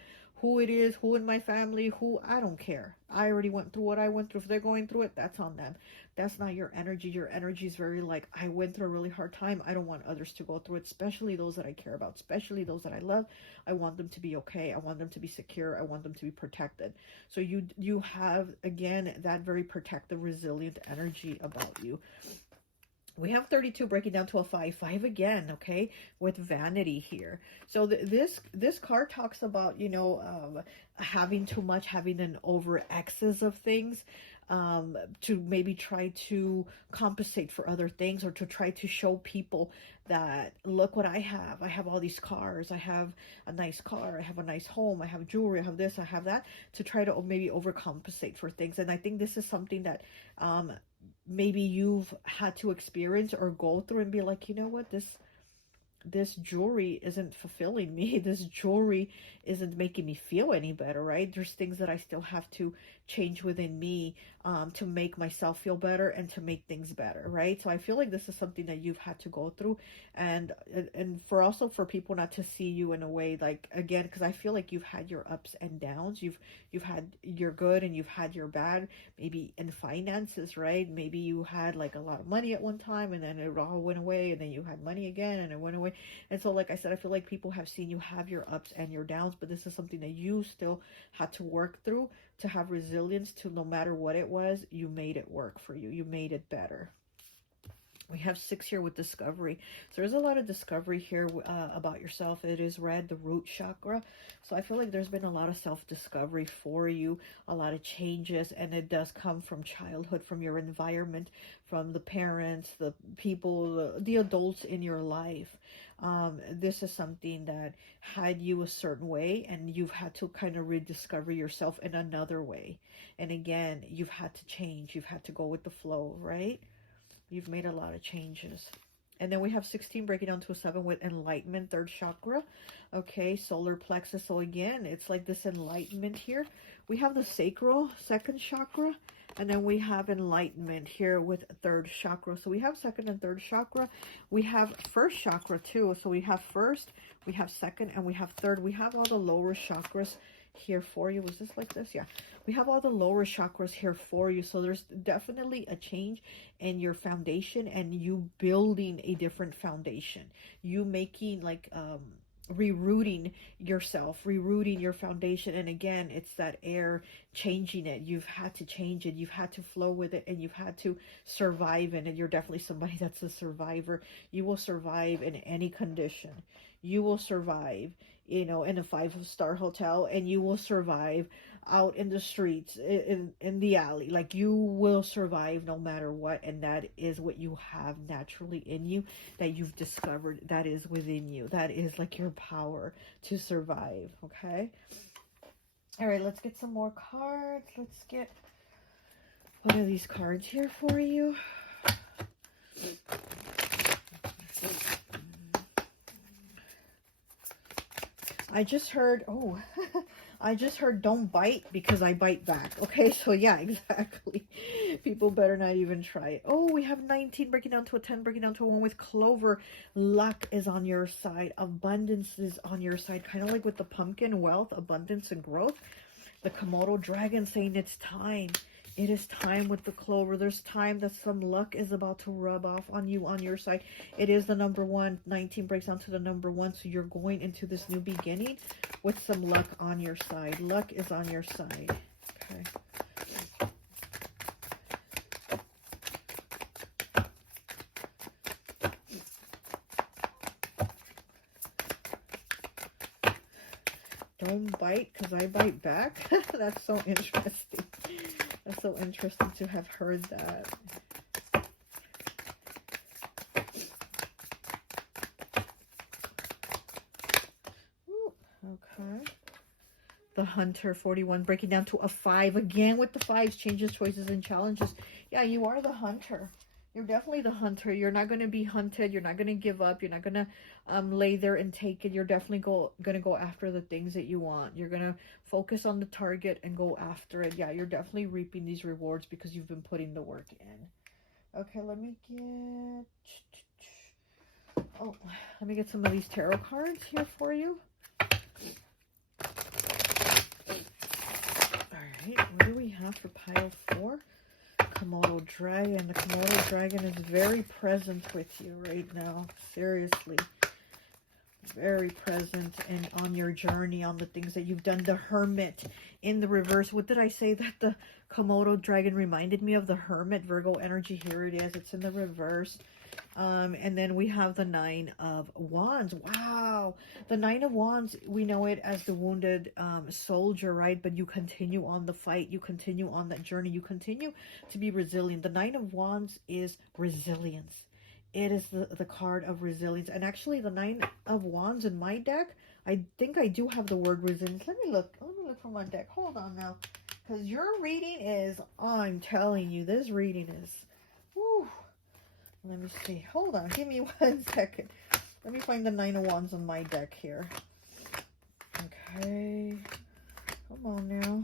it is, who in my family, who, I don't care. I already went through what I went through. If they're going through it, that's on them. That's not your energy. Your energy is very like, I went through a really hard time, I don't want others to go through it, especially those that I care about, especially those that I love. I want them to be okay. I want them to be secure. I want them to be protected. So you have, again, that very protective, resilient energy about you. We have 32 breaking down to a 5 again, okay, with vanity here. So this card talks about, you know, having too much, having an over excess of things, to maybe try to compensate for other things, or to try to show people that, look what I have all these cars, I have a nice car, I have a nice home, I have jewelry, I have this, I have that, to try to maybe overcompensate for things. And I think this is something that maybe you've had to experience or go through, and be like, you know what, this, this jewelry isn't fulfilling me. This jewelry isn't making me feel any better, right? There's things that I still have to change within me to make myself feel better and to make things better, right? So I feel like this is something that you've had to go through, and for also for people not to see you in a way like, again, because I feel like you've had your ups and downs. You've had your good and you've had your bad, maybe in finances, right? Maybe you had like a lot of money at one time and then it all went away, and then you had money again and it went away. And so, like I said, I feel like people have seen you have your ups and your downs, but this is something that you still had to work through, to have resilience, to no matter what it was, you made it work for you. You made it better. We have 6 here with discovery. So there's a lot of discovery here about yourself. It is red, the root chakra. So I feel like there's been a lot of self-discovery for you, a lot of changes, and it does come from childhood, from your environment, from the parents, the people, the adults in your life. This is something that had you a certain way, and you've had to kind of rediscover yourself in another way. And again, you've had to change. You've had to go with the flow, right? You've made a lot of changes. And then we have 16 breaking down to a 7 with enlightenment, 3rd chakra. Okay, solar plexus. So again, it's like this enlightenment here. We have the sacral, 2nd chakra. And then we have enlightenment here with 3rd chakra. So we have 2nd and 3rd chakra. We have 1st chakra too. So we have 1st, we have 2nd, and we have 3rd. We have all the lower chakras here for you. Was this like this? Yeah, we have all the lower chakras here for you. So there's definitely a change in your foundation, and you building a different foundation, you making like rerouting yourself, rerouting your foundation. And again, it's that air, changing it. You've had to change it, you've had to flow with it, and you've had to survive in it. You're definitely somebody that's a survivor. You will survive in any condition. You will survive, you know, in a 5-star hotel, and you will survive out in the streets, in the alley. Like, you will survive no matter what. And that is what you have naturally in you, that you've discovered, that is within you. That is like your power to survive. Okay, all right, let's get some more cards. Let's get one of these cards here for you. I just heard, oh, I just heard don't bite because I bite back. Okay, so yeah, exactly. People better not even try it. Oh, we have 19 breaking down to a 10, breaking down to a 1 with clover. Luck is on your side. Abundance is on your side. Kind of like with the pumpkin, wealth, abundance, and growth. The Komodo dragon saying it's time. It is time with the clover. There's time that some luck is about to rub off on you, on your side. It is the number 1. 19 breaks down to the number 1. So you're going into this new beginning with some luck on your side. Luck is on your side. Okay. Don't bite because I bite back. That's so interesting. That's so interesting to have heard that. Ooh, okay. The Hunter, 41, breaking down to a 5. Again with the 5s, changes, choices, and challenges. Yeah, you are the hunter. You're definitely the hunter. You're not going to be hunted. You're not going to give up. You're not going to lay there and take it. You're definitely going to go after the things that you want. You're going to focus on the target and go after it. Yeah, you're definitely reaping these rewards because you've been putting the work in. Okay, let me get some of these tarot cards here for you. All right, what do we have for pile 4? Komodo dragon. The Komodo dragon is very present with you right now. Seriously. Very present and on your journey, on the things that you've done. The Hermit in the reverse. What did I say that the Komodo dragon reminded me of? The Hermit, Virgo energy. Here it is. It's in the reverse. And then we have the 9 of Wands. Wow. The 9 of Wands, we know it as the wounded soldier, right? But you continue on the fight. You continue on that journey. You continue to be resilient. The 9 of Wands is resilience. It is the card of resilience. And actually, the 9 of Wands in my deck, I think I do have the word resilience. Let me look for my deck. Hold on now. Because your reading is, I'm telling you, this reading is, whew. Let me see. Hold on. Give me 1 second. Let me find the Nine of Wands on my deck here. Okay. Come on now.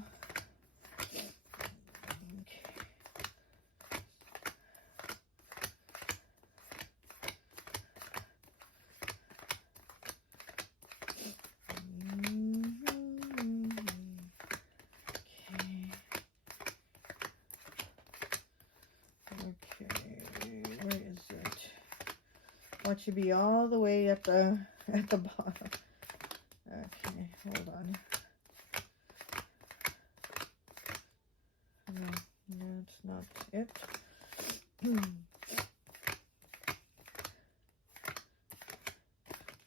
Want you to be all the way at the bottom. Okay, hold on. No, that's not it.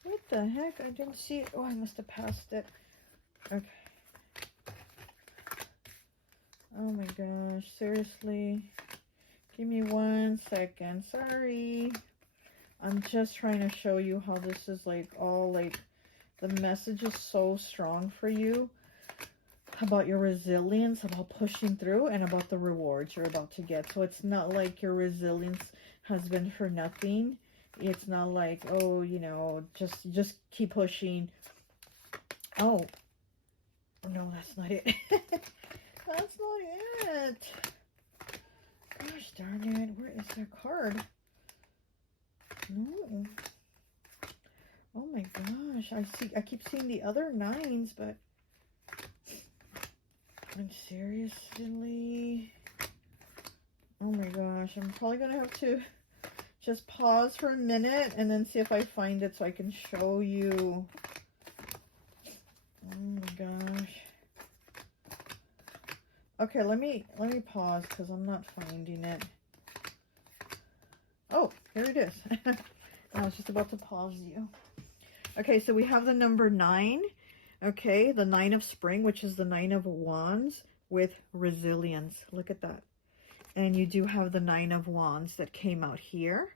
What the heck? I didn't see it. Oh, I must have passed it. Okay. Oh my gosh, seriously. Give me 1 second. Sorry. I'm just trying to show you how this is like all like the message is so strong for you about your resilience, about pushing through, and about the rewards you're about to get. So it's not like your resilience has been for nothing. It's not like, oh, you know, just keep pushing. Oh, no, that's not it. That's not it. Gosh darn it. Where is that card? No. Oh my gosh. I keep seeing the other 9s, but I'm seriously. Oh my gosh. I'm probably gonna have to just pause for a minute and then see if I find it so I can show you. Oh my gosh. Okay, let me pause because I'm not finding it. Oh, here it is. I was just about to pause you. Okay, so we have the number 9. Okay, the 9 of spring, which is the 9 of wands with resilience. Look at that. And you do have the 9 of wands that came out here.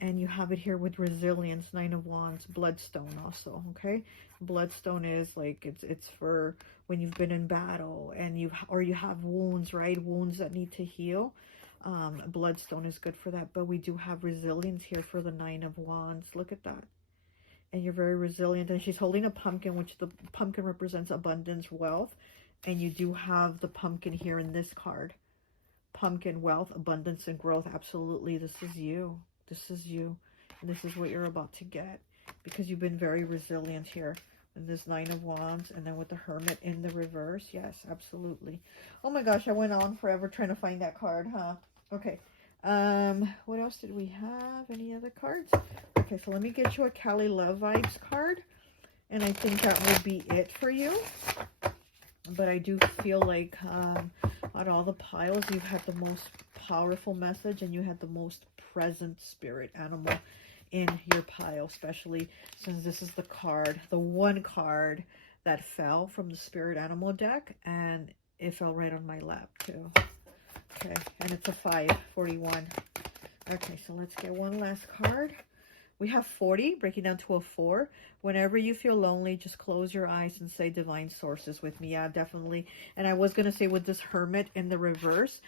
And you have it here with resilience, 9 of wands, bloodstone also, okay? Bloodstone is like, it's for when you've been in battle and you have wounds, right? Wounds that need to heal. Bloodstone is good for that, but we do have resilience here for the 9 of wands. Look at that. And you're very resilient. And she's holding a pumpkin, which the pumpkin represents abundance, wealth. And you do have the pumpkin here in this card. Pumpkin, wealth, abundance, and growth. Absolutely. This is you. This is you. And this is what you're about to get. Because you've been very resilient here. And this 9 of wands. And then with the hermit in the reverse. Yes, absolutely. Oh my gosh, I went on forever trying to find that card, huh? Okay. What else did we have? Any other cards? Okay, so let me get you a Cali Love Vibes card. And I think that will be it for you. But I do feel like out of all the piles, you've had the most powerful message and you had the most present spirit animal in your pile, especially since this is the card, the one card that fell from the spirit animal deck, and it fell right on my lap too. Okay, and it's a 541. Okay, so let's get one last card. We have 40, breaking down to a 4. Whenever you feel lonely, just close your eyes and say divine sources with me. Yeah, definitely. And I was going to say with this hermit in the reverse,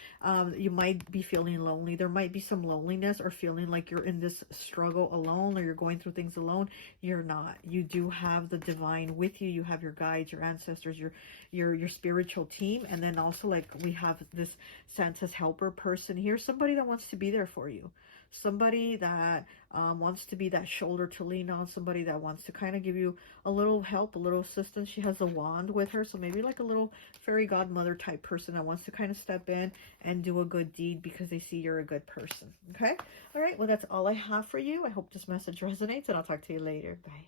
you might be feeling lonely. There might be some loneliness or feeling like you're in this struggle alone or you're going through things alone. You're not. You do have the divine with you. You have your guides, your ancestors, your spiritual team. And then also like we have this Santa's helper person here. Somebody that wants to be there for you. Somebody that wants to be that shoulder to lean on, somebody that wants to kind of give you a little help, a little assistance. She has a wand with her, so maybe like a little fairy godmother type person that wants to kind of step in and do a good deed because they see you're a good person. Okay? All right, well, that's all I have for you. I hope this message resonates, and I'll talk to you later. Bye.